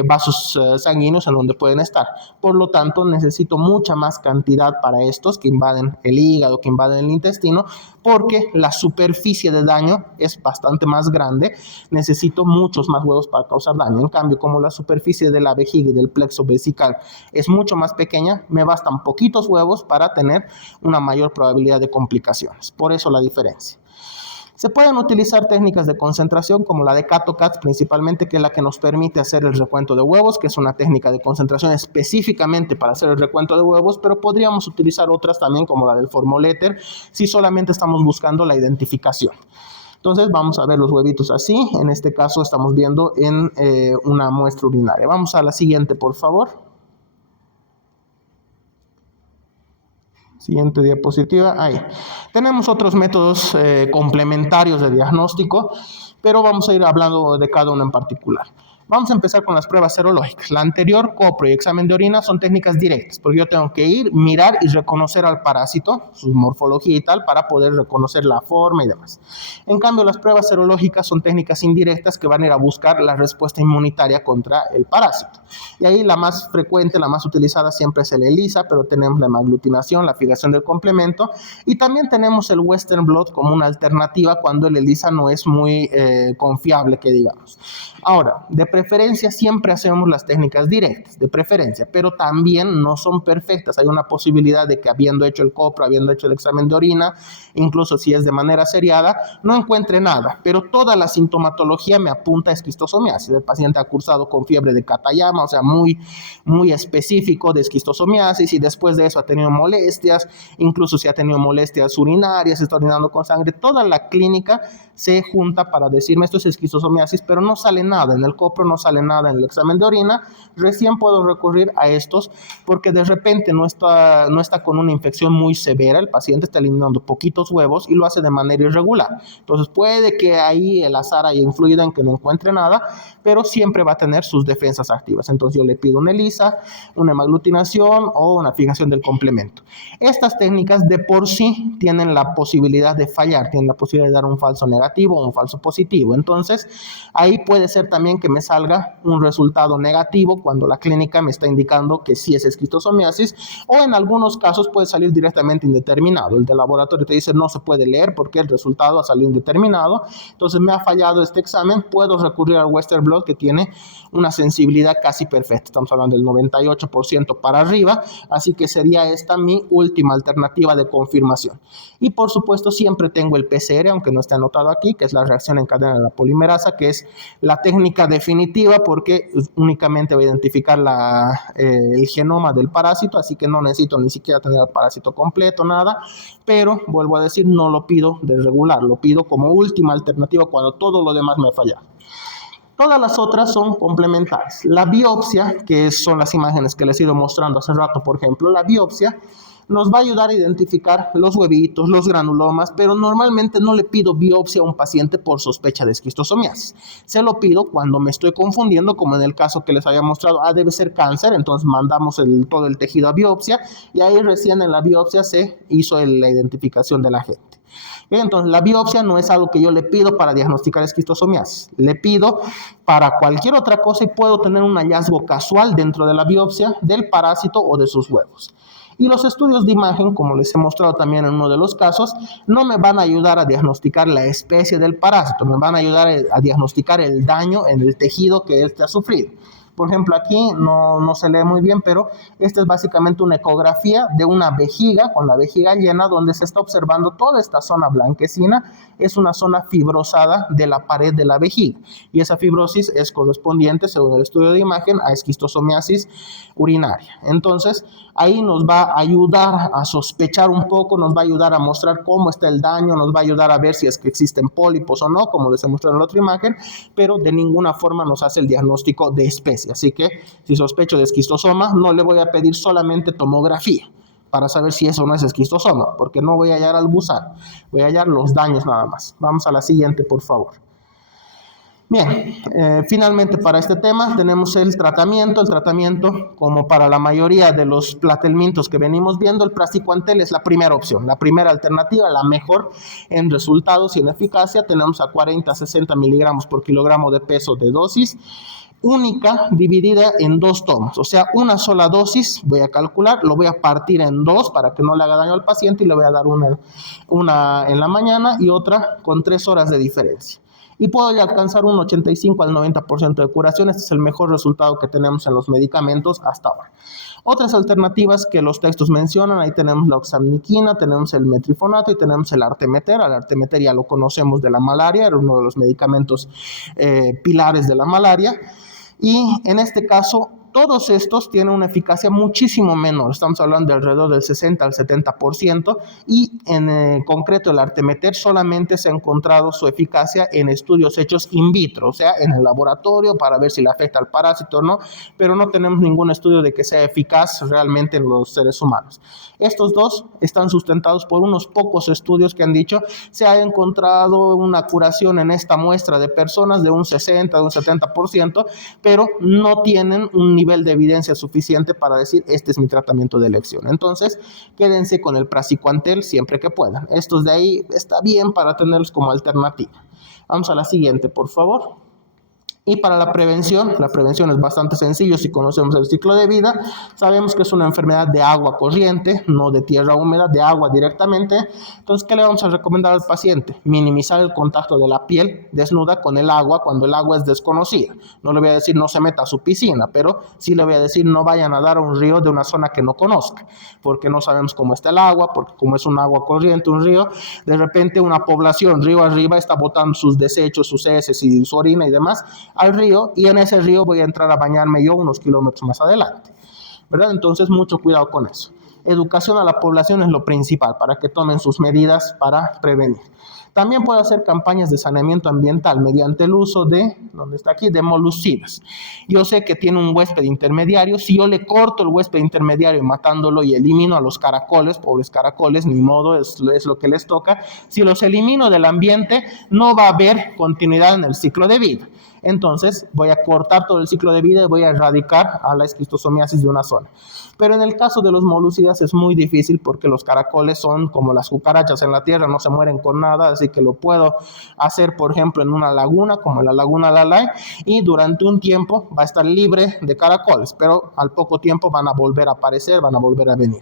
vasos sanguíneos en donde pueden estar. Por lo tanto, necesito mucha más cantidad para estos que invaden el hígado, que invaden el intestino, porque la superficie de daño es bastante más grande. Necesito muchos más huevos para causar daño. En cambio, como la superficie de la vejiga y del plexo vesical es mucho más pequeña, me bastan poquitos huevos para tener una mayor probabilidad de complicaciones. Por eso la diferencia. Se pueden utilizar técnicas de concentración como la de Cato-Cats principalmente, que es la que nos permite hacer el recuento de huevos, que es una técnica de concentración específicamente para hacer el recuento de huevos, pero podríamos utilizar otras también como la del Formoletter si solamente estamos buscando la identificación. Entonces vamos a ver los huevitos así. En este caso estamos viendo en una muestra urinaria. Vamos a la siguiente, por favor. Siguiente diapositiva, ahí. Tenemos otros métodos complementarios de diagnóstico, pero vamos a ir hablando de cada uno en particular. Vamos a empezar con las pruebas serológicas. La anterior, copro y examen de orina, son técnicas directas, porque yo tengo que ir, mirar y reconocer al parásito, su morfología y tal, para poder reconocer la forma y demás. En cambio, las pruebas serológicas son técnicas indirectas que van a ir a buscar la respuesta inmunitaria contra el parásito. Y ahí la más frecuente, la más utilizada siempre es el ELISA, pero tenemos la hemaglutinación, la fijación del complemento, y también tenemos el Western blot como una alternativa cuando el ELISA no es muy confiable, que digamos. Ahora, de preferencia siempre hacemos las técnicas directas, de preferencia, pero también no son perfectas. Hay una posibilidad de que habiendo hecho el copro, habiendo hecho el examen de orina, incluso si es de manera seriada, no encuentre nada, pero toda la sintomatología me apunta a esquistosomiasis. El paciente ha cursado con fiebre de Katayama, o sea, muy específico de esquistosomiasis, y después de eso ha tenido molestias, incluso si ha tenido molestias urinarias, está orinando con sangre. Toda la clínica se junta para decirme esto es esquistosomiasis, pero no sale nada en el copro, no sale nada en el examen de orina. Recién puedo recurrir a estos porque de repente no está con una infección muy severa, el paciente está eliminando poquitos huevos y lo hace de manera irregular. Entonces puede que ahí el azar haya influido en que no encuentre nada, pero siempre va a tener sus defensas activas. Entonces yo le pido una ELISA, una hemaglutinación o una fijación del complemento. Estas técnicas de por sí tienen la posibilidad de fallar, tienen la posibilidad de dar un falso negativo o un falso positivo. Entonces ahí puede ser también que me salga un resultado negativo cuando la clínica me está indicando que sí es esquistosomiasis, o en algunos casos puede salir directamente indeterminado. El de laboratorio te dice no se puede leer porque el resultado ha salido indeterminado. Entonces me ha fallado este examen, puedo recurrir al Western blot, que tiene una sensibilidad casi perfecta. Estamos hablando del 98% para arriba, así que sería esta mi última alternativa de confirmación. Y por supuesto siempre tengo el PCR, aunque no esté anotado aquí, que es la reacción en cadena de la polimerasa, que es la técnica definitiva primitiva porque únicamente va a identificar el genoma del parásito, así que no necesito ni siquiera tener el parásito completo, nada, pero vuelvo a decir, no lo pido de regular, lo pido como última alternativa cuando todo lo demás me falla. Todas las otras son complementarias. La biopsia, que son las imágenes que les he ido mostrando hace rato, por ejemplo, la biopsia nos va a ayudar a identificar los huevitos, los granulomas, pero normalmente no le pido biopsia a un paciente por sospecha de esquistosomiasis. Se lo pido cuando me estoy confundiendo, como en el caso que les había mostrado, debe ser cáncer, entonces mandamos todo el tejido a biopsia y ahí recién en la biopsia se hizo la identificación del agente. Entonces, la biopsia no es algo que yo le pido para diagnosticar esquistosomiasis. Le pido para cualquier otra cosa y puedo tener un hallazgo casual dentro de la biopsia del parásito o de sus huevos. Y los estudios de imagen, como les he mostrado también en uno de los casos, no me van a ayudar a diagnosticar la especie del parásito, me van a ayudar a diagnosticar el daño en el tejido que éste ha sufrido. Por ejemplo, aquí no se lee muy bien, pero esta es básicamente una ecografía de una vejiga, con la vejiga llena, donde se está observando toda esta zona blanquecina. Es una zona fibrosada de la pared de la vejiga. Y esa fibrosis es correspondiente, según el estudio de imagen, a esquistosomiasis urinaria. Entonces, ahí nos va a ayudar a sospechar un poco, nos va a ayudar a mostrar cómo está el daño, nos va a ayudar a ver si es que existen pólipos o no, como les he mostrado en la otra imagen, pero de ninguna forma nos hace el diagnóstico de especie. Así que si sospecho de esquistosoma, no le voy a pedir solamente tomografía para saber si eso no es esquistosoma, porque no voy a hallar al gusano, voy a hallar los daños nada más. Vamos a la siguiente, por favor. Bien, finalmente para este tema tenemos el tratamiento, como para la mayoría de los platelmintos que venimos viendo, el praziquantel es la primera opción, la primera alternativa, la mejor en resultados y en eficacia. Tenemos a 40 a 60 miligramos por kilogramo de peso de dosis, única, dividida en 2 tomas, o sea, una sola dosis, voy a calcular, lo voy a partir en 2 para que no le haga daño al paciente y le voy a dar una en la mañana y otra con 3 horas de diferencia. Y puedo ya alcanzar un 85 al 90% de curación. Este es el mejor resultado que tenemos en los medicamentos hasta ahora. Otras alternativas que los textos mencionan, ahí tenemos la oxamniquina, tenemos el metrifonato y tenemos el artemeter. El artemeter ya lo conocemos de la malaria, era uno de los medicamentos pilares de la malaria. Y en este caso, todos estos tienen una eficacia muchísimo menor, estamos hablando de alrededor del 60 al 70%, y en concreto el artemeter solamente se ha encontrado su eficacia en estudios hechos in vitro, o sea, en el laboratorio para ver si le afecta al parásito o no, pero no tenemos ningún estudio de que sea eficaz realmente en los seres humanos. Estos dos están sustentados por unos pocos estudios que han dicho se ha encontrado una curación en esta muestra de personas de un 60, de un 70%, pero no tienen un nivel de evidencia suficiente para decir este es mi tratamiento de elección. Entonces, quédense con el praziquantel siempre que puedan. Estos de ahí está bien para tenerlos como alternativa. Vamos a la siguiente, por favor. Y para la prevención es bastante sencillo. Si conocemos el ciclo de vida, sabemos que es una enfermedad de agua corriente, no de tierra húmeda, de agua directamente. Entonces, ¿qué le vamos a recomendar al paciente? Minimizar el contacto de la piel desnuda con el agua cuando el agua es desconocida. No le voy a decir no se meta a su piscina, pero sí le voy a decir no vaya a nadar a un río de una zona que no conozca, porque no sabemos cómo está el agua, porque como es un agua corriente, un río, de repente una población río arriba está botando sus desechos, sus heces y su orina y demás al río, y en ese río voy a entrar a bañarme yo unos kilómetros más adelante, ¿verdad? Entonces, mucho cuidado con eso. Educación a la población es lo principal para que tomen sus medidas para prevenir. También puedo hacer campañas de saneamiento ambiental mediante el uso de, ¿dónde está aquí?, de molucidas. Yo sé que tiene un huésped intermediario. Si yo le corto el huésped intermediario matándolo y elimino a los caracoles, pobres caracoles, ni modo, es lo que les toca. Si los elimino del ambiente, no va a haber continuidad en el ciclo de vida. Entonces voy a cortar todo el ciclo de vida y voy a erradicar a la esquistosomiasis de una zona. Pero en el caso de los molucidas es muy difícil porque los caracoles son como las cucarachas en la tierra, no se mueren con nada, así que lo puedo hacer, por ejemplo, en una laguna, como en la laguna Lalay, y durante un tiempo va a estar libre de caracoles, pero al poco tiempo van a volver a aparecer, van a volver a venir.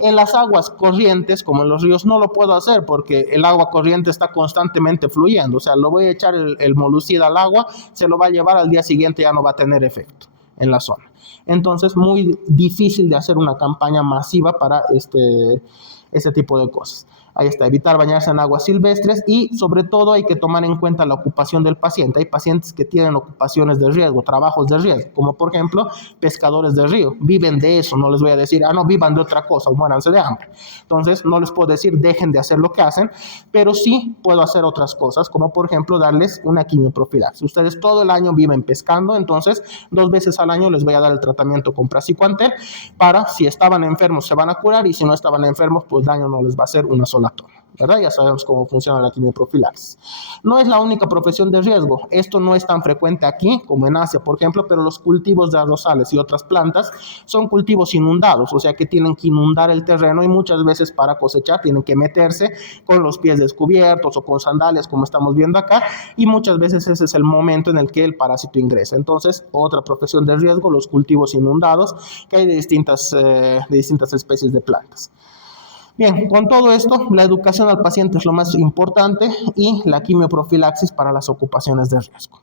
En las aguas corrientes, como en los ríos, no lo puedo hacer porque el agua corriente está constantemente fluyendo, o sea, lo voy a echar el molucida al agua, se lo va a llevar, al día siguiente ya no va a tener efecto en la zona. Entonces, muy difícil de hacer una campaña masiva para este tipo de cosas. Ahí está, evitar bañarse en aguas silvestres y sobre todo hay que tomar en cuenta la ocupación del paciente. Hay pacientes que tienen ocupaciones de riesgo, trabajos de riesgo, como por ejemplo pescadores de río. Viven de eso, no les voy a decir, no vivan de otra cosa o muéranse de hambre. Entonces no les puedo decir dejen de hacer lo que hacen, pero sí puedo hacer otras cosas, como por ejemplo darles una quimioprofilaxis. Ustedes todo el año viven pescando, entonces 2 veces al año les voy a dar el tratamiento con praziquantel para si estaban enfermos se van a curar y si no estaban enfermos pues daño no les va a hacer una sola toma, ¿verdad? Ya sabemos cómo funciona la quimioprofilaxis. No es la única profesión de riesgo. Esto no es tan frecuente aquí como en Asia, por ejemplo, pero los cultivos de arrozales y otras plantas son cultivos inundados, o sea que tienen que inundar el terreno y muchas veces para cosechar tienen que meterse con los pies descubiertos o con sandalias como estamos viendo acá y muchas veces ese es el momento en el que el parásito ingresa. Entonces, otra profesión de riesgo, los cultivos inundados que hay de distintas especies de plantas. Bien, con todo esto, la educación al paciente es lo más importante y la quimioprofilaxis para las ocupaciones de riesgo.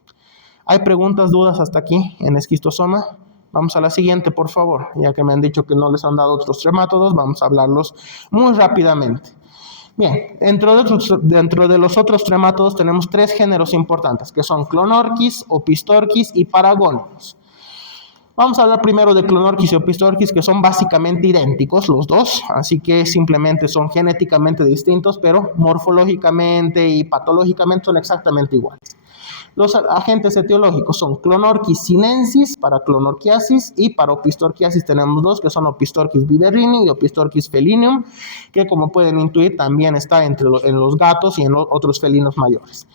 ¿Hay preguntas, dudas hasta aquí en esquistosoma? Vamos a la siguiente, por favor. Ya que me han dicho que no les han dado otros tremátodos, vamos a hablarlos muy rápidamente. Bien, dentro de los otros tremátodos tenemos 3 géneros importantes, que son Clonorchis, Opistorchis y Paragonimus. Vamos a hablar primero de Clonorchis y Opistorchis, que son básicamente idénticos los dos, así que simplemente son genéticamente distintos, pero morfológicamente y patológicamente son exactamente iguales. Los agentes etiológicos son Clonorchis sinensis para clonorchiasis y para opistorchiasis tenemos 2 que son Opistorchis viverrini y Opistorchis felinum, que como pueden intuir también está en los gatos y en otros felinos mayores.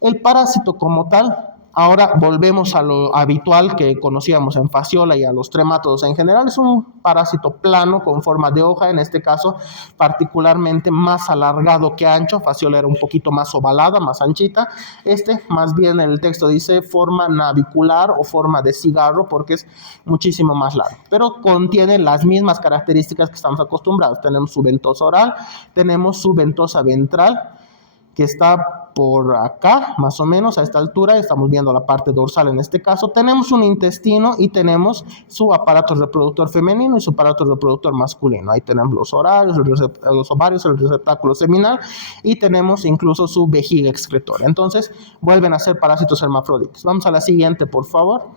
El parásito como tal, ahora volvemos a lo habitual que conocíamos en fasciola y a los tremátodos en general. Es un parásito plano con forma de hoja, en este caso particularmente más alargado que ancho. Fasciola era un poquito más ovalada, más anchita. Más bien el texto dice forma navicular o forma de cigarro porque es muchísimo más largo. Pero contiene las mismas características que estamos acostumbrados. Tenemos su ventosa oral, tenemos su ventosa ventral, que está por acá, más o menos a esta altura, estamos viendo la parte dorsal en este caso, tenemos un intestino y tenemos su aparato reproductor femenino y su aparato reproductor masculino. Ahí tenemos los ovarios, el receptáculo seminal y tenemos incluso su vejiga excretora. Entonces, vuelven a ser parásitos hermafroditas. Vamos a la siguiente, por favor.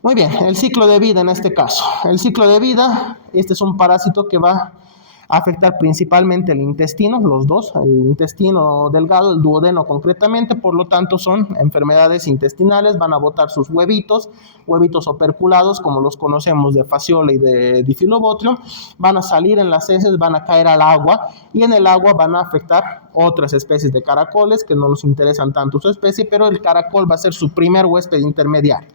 Muy bien, el ciclo de vida en este caso. El ciclo de vida, este es un parásito que va afectar principalmente el intestino, los dos, el intestino delgado, el duodeno concretamente, por lo tanto son enfermedades intestinales, van a botar sus huevitos operculados, como los conocemos de fasciola y de Diphyllobotrium, van a salir en las heces, van a caer al agua, y en el agua van a afectar otras especies de caracoles, que no nos interesan tanto su especie, pero el caracol va a ser su primer huésped intermediario.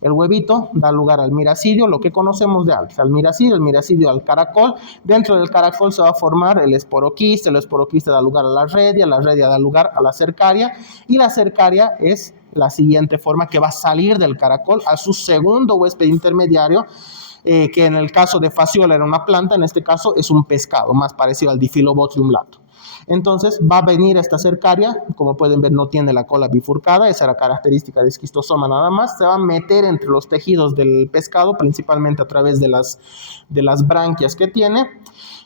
El huevito da lugar al miracidio, lo que conocemos de antes, al miracidio al caracol. Dentro del caracol se va a formar el esporoquiste da lugar a la redia da lugar a la cercaria, y la cercaria es la siguiente forma que va a salir del caracol a su segundo huésped intermediario, que en el caso de fasciola era una planta, en este caso es un pescado, más parecido al Diphyllobotrium lato. Entonces va a venir esta cercaria, como pueden ver no tiene la cola bifurcada, esa era característica de esquistosoma nada más, se va a meter entre los tejidos del pescado, principalmente a través de las branquias que tiene,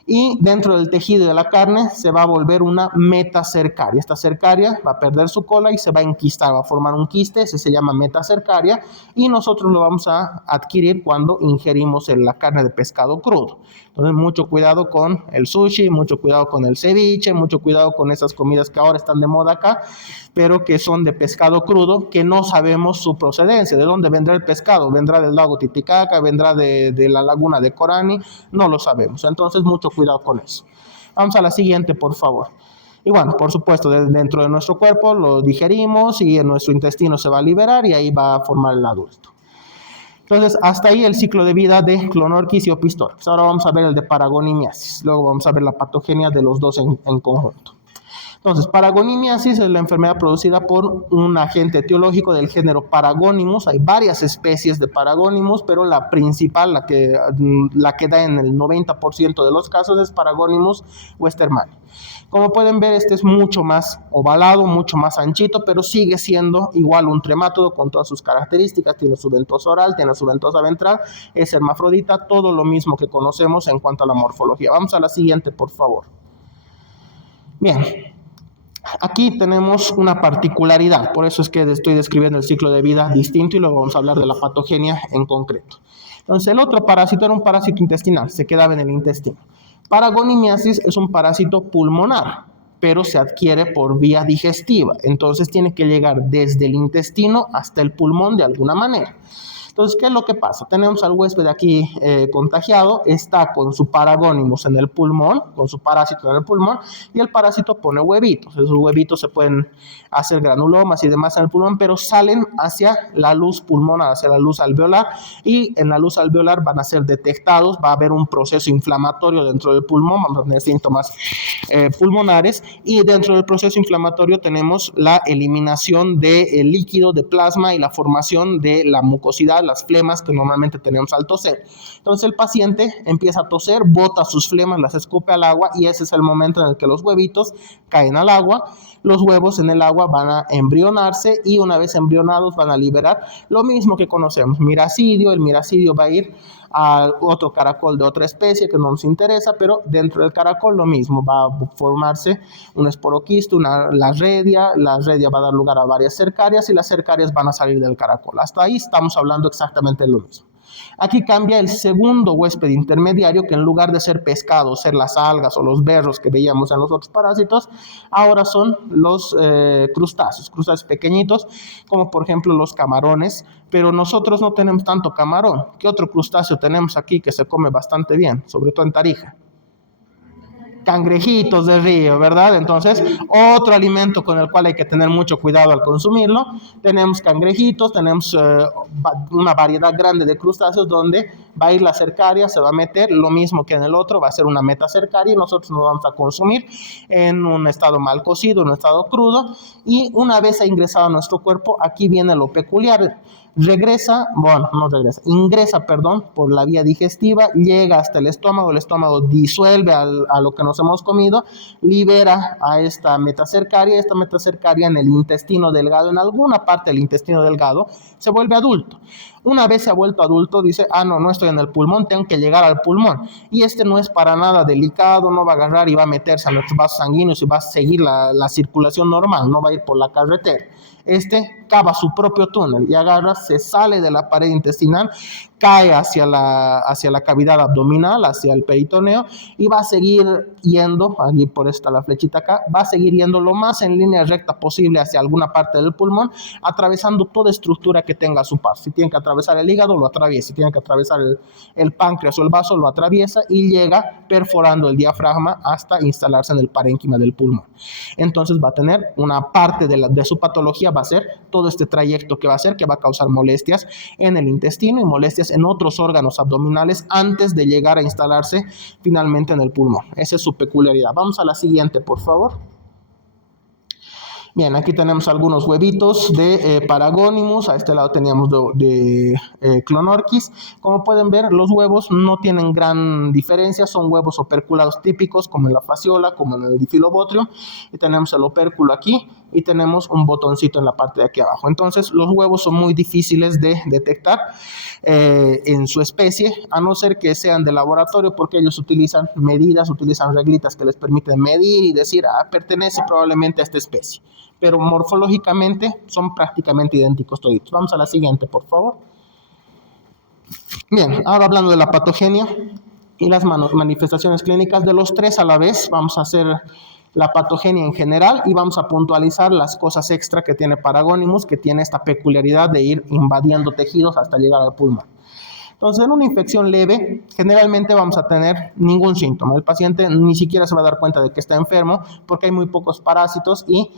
y dentro del tejido de la carne se va a volver una metacercaria. Esta cercaria va a perder su cola y se va a enquistar, va a formar un quiste, ese se llama metacercaria, y nosotros lo vamos a adquirir cuando ingerimos la carne de pescado crudo. Entonces, mucho cuidado con el sushi, mucho cuidado con el ceviche, mucho cuidado con esas comidas que ahora están de moda acá, pero que son de pescado crudo, que no sabemos su procedencia, de dónde vendrá el pescado, vendrá del lago Titicaca, vendrá de la laguna de Corani, no lo sabemos. Entonces, mucho cuidado con eso. Vamos a la siguiente, por favor. Y bueno, por supuesto, dentro de nuestro cuerpo lo digerimos y en nuestro intestino se va a liberar y ahí va a formar el adulto. Entonces, hasta ahí el ciclo de vida de Clonorchis y Opistorchis. Ahora vamos a ver el de Paragonimiasis. Luego vamos a ver la patogenia de los dos en conjunto. Entonces, Paragonimiasis es la enfermedad producida por un agente etiológico del género Paragonimus. Hay varias especies de Paragonimus, pero la principal, la que da en el 90% de los casos, es Paragonimus westermani. Como pueden ver, este es mucho más ovalado, mucho más anchito, pero sigue siendo igual un tremátodo con todas sus características. Tiene su ventosa oral, tiene su ventosa ventral, es hermafrodita, todo lo mismo que conocemos en cuanto a la morfología. Vamos a la siguiente, por favor. Bien, aquí tenemos una particularidad, por eso es que estoy describiendo el ciclo de vida distinto y luego vamos a hablar de la patogenia en concreto. Entonces, el otro parásito era un parásito intestinal, se quedaba en el intestino. Paragonimiasis es un parásito pulmonar, pero se adquiere por vía digestiva, entonces tiene que llegar desde el intestino hasta el pulmón de alguna manera. Entonces, ¿qué es lo que pasa? Tenemos al huésped aquí contagiado, está con su paragónimos en el pulmón, con su parásito en el pulmón, y el parásito pone huevitos. Esos huevitos se pueden hacer granulomas y demás en el pulmón, pero salen hacia la luz pulmonar, hacia la luz alveolar, y en la luz alveolar van a ser detectados, va a haber un proceso inflamatorio dentro del pulmón, vamos a tener síntomas pulmonares, y dentro del proceso inflamatorio tenemos la eliminación de líquido, de plasma y la formación de la mucosidad, las flemas que normalmente tenemos al toser. Entonces el paciente empieza a toser, bota sus flemas, las escupe al agua y ese es el momento en el que los huevitos caen al agua. Los huevos en el agua van a embrionarse y una vez embrionados van a liberar lo mismo que conocemos, miracidio. El miracidio va a ir a otro caracol de otra especie que no nos interesa, pero dentro del caracol lo mismo, va a formarse un esporoquisto, la redia va a dar lugar a varias cercarias y las cercarias van a salir del caracol. Hasta ahí estamos hablando exactamente de lo mismo. Aquí cambia el segundo huésped intermediario, que en lugar de ser pescado, ser las algas o los berros que veíamos en los otros parásitos, ahora son los crustáceos pequeñitos, como por ejemplo los camarones, pero nosotros no tenemos tanto camarón. ¿Qué otro crustáceo tenemos aquí que se come bastante bien, sobre todo en Tarija? Cangrejitos de río, ¿verdad? Entonces, otro alimento con el cual hay que tener mucho cuidado al consumirlo. Tenemos cangrejitos, tenemos una variedad grande de crustáceos donde va a ir la cercaria, se va a meter, lo mismo que en el otro, va a ser una metacercaria y nosotros nos vamos a consumir en un estado mal cocido, en un estado crudo, y una vez ha ingresado a nuestro cuerpo, aquí viene lo peculiar. Ingresa por la vía digestiva, llega hasta el estómago disuelve a lo que nos hemos comido, libera a esta metacercaria en el intestino delgado, en alguna parte del intestino delgado, se vuelve adulto. Una vez se ha vuelto adulto, dice, no estoy en el pulmón, tengo que llegar al pulmón. Y este no es para nada delicado, no va a agarrar y va a meterse a nuestros vasos sanguíneos y va a seguir la circulación normal, no va a ir por la carretera. Este cava su propio túnel y agarra, se sale de la pared intestinal, cae hacia la cavidad abdominal, hacia el peritoneo, y va a seguir yendo, aquí por esta la flechita acá, va a seguir yendo lo más en línea recta posible hacia alguna parte del pulmón, atravesando toda estructura que tenga a su paso. Si tiene que atravesar el hígado, lo atraviesa. Si tiene que atravesar el páncreas o el vaso, lo atraviesa y llega perforando el diafragma hasta instalarse en el parénquima del pulmón. Entonces va a tener una parte de su patología, va a ser todo este trayecto que va a causar molestias en el intestino y molestias en otros órganos abdominales antes de llegar a instalarse finalmente en el pulmón. Esa es su peculiaridad. Vamos a la siguiente, por favor. Bien, aquí tenemos algunos huevitos de Paragonimus, a este lado teníamos de Clonorchis. Como pueden ver, los huevos no tienen gran diferencia, son huevos operculados típicos como en la fasciola, como en el Diphyllobotrium, y tenemos el opérculo aquí y tenemos un botoncito en la parte de aquí abajo. Entonces, los huevos son muy difíciles de detectar en su especie, a no ser que sean de laboratorio, porque ellos utilizan medidas, utilizan reglitas que les permiten medir y decir, pertenece probablemente a esta especie. Pero morfológicamente son prácticamente idénticos toditos. Vamos a la siguiente, por favor. Bien, ahora hablando de la patogenia y las manifestaciones clínicas de los tres a la vez, vamos a hacer la patogenia en general y vamos a puntualizar las cosas extra que tiene Paragonimus, que tiene esta peculiaridad de ir invadiendo tejidos hasta llegar al pulmón. Entonces, en una infección leve, generalmente vamos a tener ningún síntoma. El paciente ni siquiera se va a dar cuenta de que está enfermo porque hay muy pocos parásitos y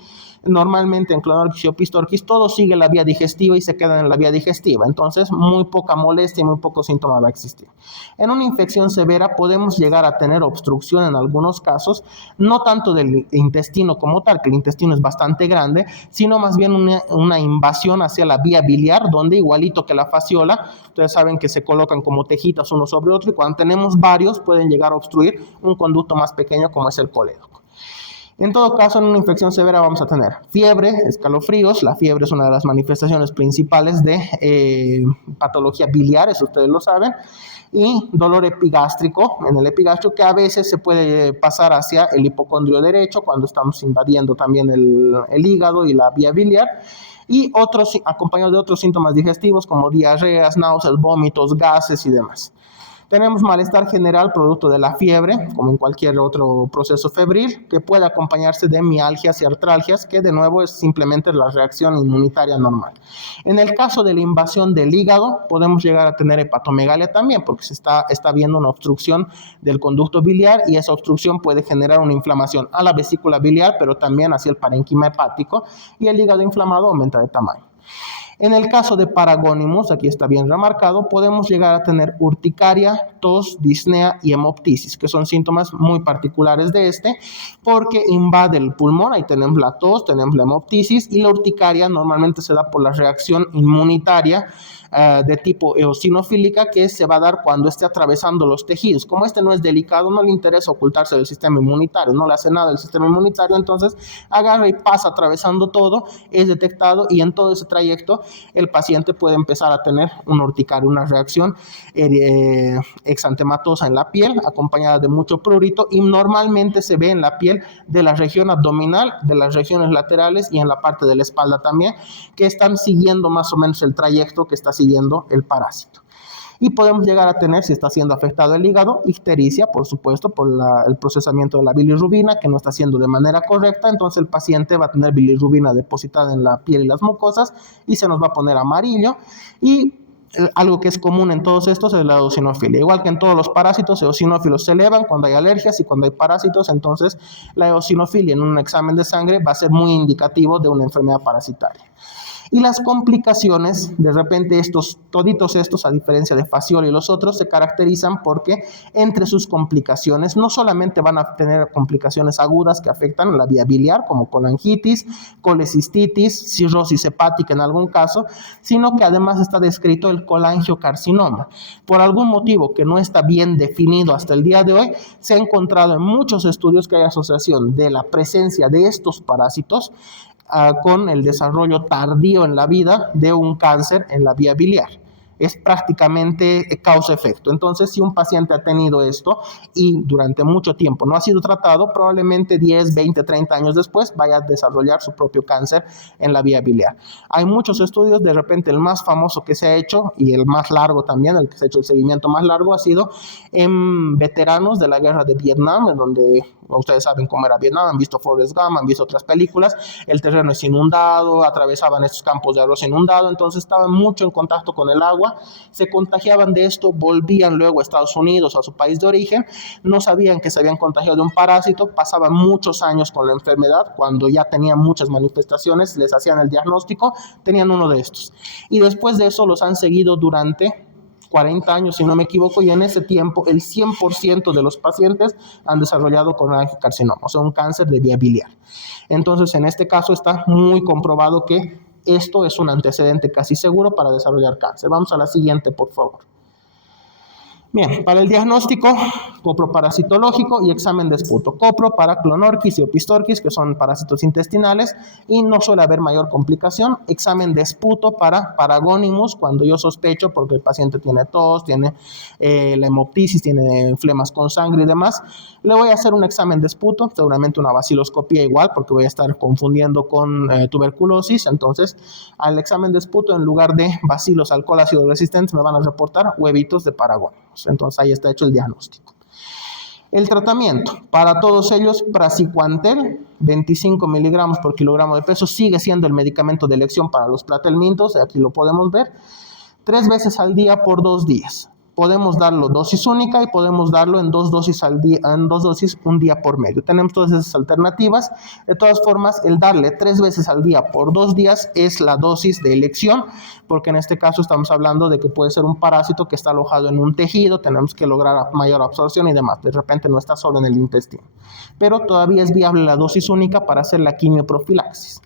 normalmente en Clonorchis y Opistorchis todo sigue la vía digestiva y se queda en la vía digestiva. Entonces, muy poca molestia y muy poco síntoma va a existir. En una infección severa podemos llegar a tener obstrucción en algunos casos, no tanto del intestino como tal, que el intestino es bastante grande, sino más bien una invasión hacia la vía biliar, donde igualito que la fasciola, ustedes saben que se colocan como tejitas uno sobre otro y cuando tenemos varios pueden llegar a obstruir un conducto más pequeño como es el colédoco. En todo caso, en una infección severa vamos a tener fiebre, escalofríos. La fiebre es una de las manifestaciones principales de patología biliar, eso ustedes lo saben, y dolor epigástrico, en el epigástrico, que a veces se puede pasar hacia el hipocondrio derecho cuando estamos invadiendo también el hígado y la vía biliar, y otros acompañados de otros síntomas digestivos como diarreas, náuseas, vómitos, gases y demás. Tenemos malestar general producto de la fiebre, como en cualquier otro proceso febril, que puede acompañarse de mialgias y artralgias, que de nuevo es simplemente la reacción inmunitaria normal. En el caso de la invasión del hígado, podemos llegar a tener hepatomegalia también, porque se está viendo una obstrucción del conducto biliar, y esa obstrucción puede generar una inflamación a la vesícula biliar, pero también hacia el parénquima hepático, y el hígado inflamado aumenta de tamaño. En el caso de Paragonimus, aquí está bien remarcado, podemos llegar a tener urticaria, tos, disnea y hemoptisis, que son síntomas muy particulares de porque invade el pulmón. Ahí tenemos la tos, tenemos la hemoptisis, y la urticaria normalmente se da por la reacción inmunitaria de tipo eosinofílica, que se va a dar cuando esté atravesando los tejidos. Como no es delicado, no le interesa ocultarse del sistema inmunitario, no le hace nada el sistema inmunitario, entonces agarra y pasa atravesando todo, es detectado, y en todo ese trayecto el paciente puede empezar a tener una urticaria, una reacción exantematosa en la piel, acompañada de mucho prurito, y normalmente se ve en la piel de la región abdominal, de las regiones laterales y en la parte de la espalda también, que están siguiendo más o menos el trayecto que está siguiendo el parásito. Y podemos llegar a tener, si está siendo afectado el hígado, ictericia, por supuesto, por el procesamiento de la bilirrubina, que no está haciendo de manera correcta. Entonces el paciente va a tener bilirrubina depositada en la piel y las mucosas, y se nos va a poner amarillo. Y algo que es común en todos estos es la eosinofilia. Igual que en todos los parásitos, eosinófilos se elevan cuando hay alergias y cuando hay parásitos. Entonces la eosinofilia en un examen de sangre va a ser muy indicativo de una enfermedad parasitaria. Y las complicaciones, de repente toditos estos, a diferencia de fasciol y los otros, se caracterizan porque entre sus complicaciones no solamente van a tener complicaciones agudas que afectan la vía biliar, como colangitis, colecistitis, cirrosis hepática en algún caso, sino que además está descrito el colangiocarcinoma. Por algún motivo que no está bien definido hasta el día de hoy, se ha encontrado en muchos estudios que hay asociación de la presencia de estos parásitos con el desarrollo tardío en la vida de un cáncer en la vía biliar. Es prácticamente causa-efecto. Entonces, si un paciente ha tenido esto y durante mucho tiempo no ha sido tratado, probablemente 10, 20, 30 años después vaya a desarrollar su propio cáncer en la vía biliar. Hay muchos estudios, de repente el más famoso que se ha hecho y el más largo también, el que se ha hecho el seguimiento más largo, ha sido en veteranos de la guerra de Vietnam, en donde ustedes saben cómo era Vietnam, han visto Forrest Gump, han visto otras películas, el terreno es inundado, atravesaban estos campos de arroz inundado, entonces estaban mucho en contacto con el agua, se contagiaban de esto, volvían luego a Estados Unidos, a su país de origen, no sabían que se habían contagiado de un parásito, pasaban muchos años con la enfermedad, cuando ya tenían muchas manifestaciones, les hacían el diagnóstico, tenían uno de estos. Y después de eso los han seguido durante 40 años, si no me equivoco, y en ese tiempo el 100% de los pacientes han desarrollado colangiocarcinoma, o sea, un cáncer de vía biliar. Entonces, en este caso está muy comprobado que esto es un antecedente casi seguro para desarrollar cáncer. Vamos a la siguiente, por favor. Bien, para el diagnóstico, coproparasitológico y examen de esputo. Copro para Clonorchis y Opistorchis, que son parásitos intestinales, y no suele haber mayor complicación. Examen de esputo para Paragonimus, cuando yo sospecho, porque el paciente tiene tos, tiene la hemoptisis, tiene flemas con sangre y demás. Le voy a hacer un examen de esputo, seguramente una baciloscopía igual, porque voy a estar confundiendo con tuberculosis. Entonces, al examen de esputo, en lugar de bacilos alcohol ácido resistentes, me van a reportar huevitos de Paragonimus. Entonces ahí está hecho el diagnóstico. El tratamiento, para todos ellos, praziquantel, 25 miligramos por kilogramo de peso, sigue siendo el medicamento de elección para los platelmintos, aquí lo podemos ver, 3 veces al día por 2 días. Podemos darlo dosis única y podemos darlo en 2 dosis al día, en 2 dosis un día por medio. Tenemos todas esas alternativas. De todas formas, el darle 3 veces al día por 2 días es la dosis de elección, porque en este caso estamos hablando de que puede ser un parásito que está alojado en un tejido, tenemos que lograr mayor absorción y demás. De repente no está solo en el intestino. Pero todavía es viable la dosis única para hacer la quimioprofilaxis.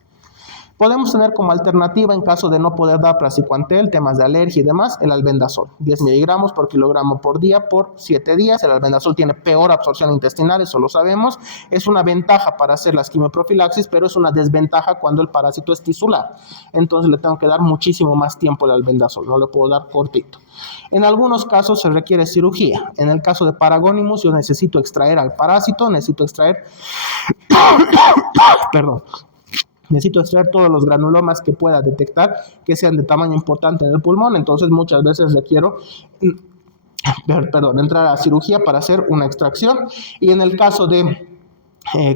Podemos tener como alternativa, en caso de no poder dar praziquantel, temas de alergia y demás, el albendazol. 10 miligramos por kilogramo por día por 7 días. El albendazol tiene peor absorción intestinal, eso lo sabemos. Es una ventaja para hacer las quimioprofilaxis, pero es una desventaja cuando el parásito es tisular. Entonces le tengo que dar muchísimo más tiempo el albendazol, no le puedo dar cortito. En algunos casos se requiere cirugía. En el caso de Paragonimus, yo necesito extraer al parásito, necesito extraer todos los granulomas que pueda detectar que sean de tamaño importante en el pulmón. Entonces muchas veces requiero entrar a cirugía para hacer una extracción. Y en el caso de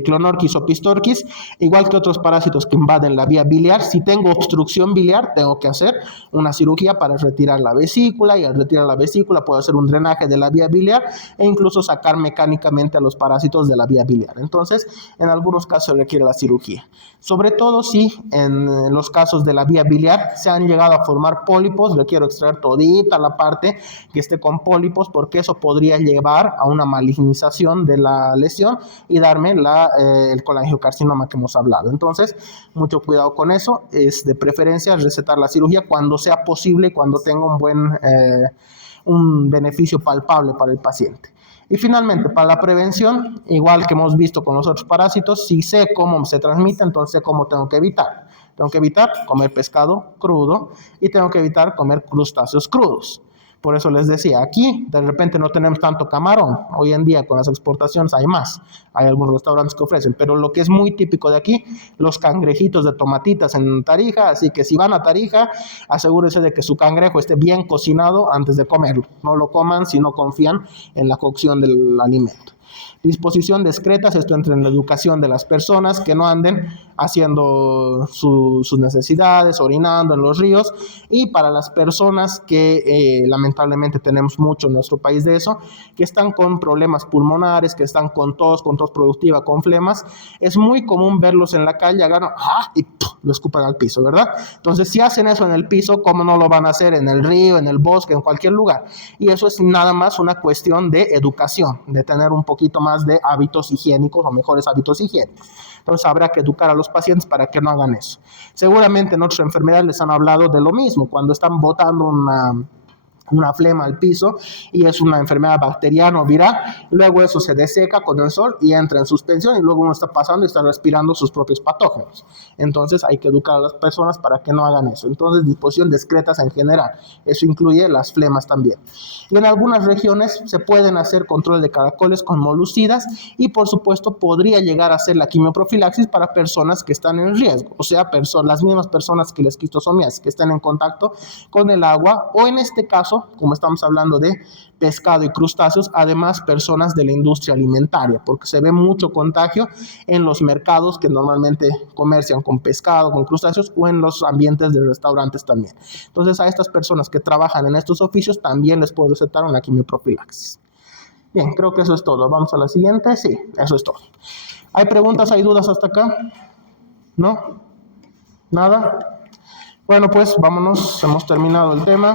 Clonorchis o Pistorchis, igual que otros parásitos que invaden la vía biliar, si tengo obstrucción biliar, tengo que hacer una cirugía para retirar la vesícula, y al retirar la vesícula puedo hacer un drenaje de la vía biliar e incluso sacar mecánicamente a los parásitos de la vía biliar. Entonces, en algunos casos requiere la cirugía. Sobre todo si en los casos de la vía biliar se han llegado a formar pólipos, requiero extraer todita la parte que esté con pólipos, porque eso podría llevar a una malignización de la lesión y darme el colangiocarcinoma que hemos hablado. Entonces, mucho cuidado con eso. Es de preferencia recetar la cirugía cuando sea posible y cuando tenga un beneficio palpable para el paciente. Y finalmente, para la prevención, igual que hemos visto con los otros parásitos, si sé cómo se transmite, entonces sé cómo tengo que evitar. Tengo que evitar comer pescado crudo y tengo que evitar comer crustáceos crudos. Por eso les decía, aquí de repente no tenemos tanto camarón. Hoy en día con las exportaciones hay más. Hay algunos restaurantes que ofrecen. Pero lo que es muy típico de aquí, los cangrejitos de tomatitas en Tarija. Así que si van a Tarija, asegúrense de que su cangrejo esté bien cocinado antes de comerlo. No lo coman si no confían en la cocción del alimento. Disposición discretas, esto entra en la educación de las personas, que no anden haciendo sus necesidades, orinando en los ríos. Y para las personas que lamentablemente tenemos mucho en nuestro país de eso, que están con problemas pulmonares, que están con tos productiva, con flemas, es muy común verlos en la calle, agarran y lo escupan al piso, ¿verdad? Entonces, si hacen eso en el piso, ¿cómo no lo van a hacer en el río, en el bosque, en cualquier lugar? Y eso es nada más una cuestión de educación, de tener un poquito más de hábitos higiénicos o mejores hábitos higiénicos. Entonces habrá que educar a los pacientes para que no hagan eso. Seguramente en otras enfermedades les han hablado de lo mismo, cuando están botando una flema al piso y es una enfermedad bacteriana o viral, luego eso se deseca con el sol y entra en suspensión y luego uno está pasando y está respirando sus propios patógenos. Entonces hay que educar a las personas para que no hagan eso. Entonces, disposición discretas en general, eso incluye las flemas también. Y en algunas regiones se pueden hacer control de caracoles con molucidas y por supuesto podría llegar a hacer la quimioprofilaxis para personas que están en riesgo, o sea, las mismas personas que la esquistosomiasis, que están en contacto con el agua, o en este caso, como estamos hablando de pescado y crustáceos, además personas de la industria alimentaria, porque se ve mucho contagio en los mercados que normalmente comercian con pescado, con crustáceos, o en los ambientes de restaurantes también. Entonces, a estas personas que trabajan en estos oficios también les puedo recetar una quimioprofilaxis. Bien, creo que eso es todo. Vamos a la siguiente. Sí, eso es todo. ¿Hay preguntas, hay dudas hasta acá? ¿No? ¿Nada? Bueno, pues vámonos. Hemos terminado el tema.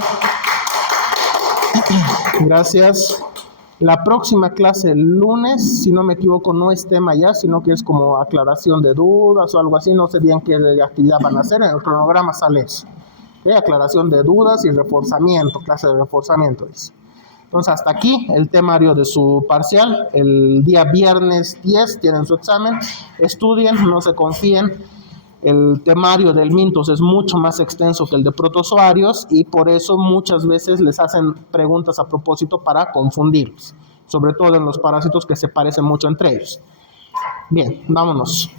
Gracias. La próxima clase el lunes, si no me equivoco, no es tema ya, sino que es como aclaración de dudas o algo así. No sé bien qué actividad van a hacer. En el cronograma sale eso. Aclaración de dudas y reforzamiento, clase de reforzamiento dice. Entonces, hasta aquí el temario de su parcial. El día viernes 10 tienen su examen. Estudien, no se confíen. El temario del Mintos es mucho más extenso que el de protozoarios y por eso muchas veces les hacen preguntas a propósito para confundirlos, sobre todo en los parásitos que se parecen mucho entre ellos. Bien, vámonos.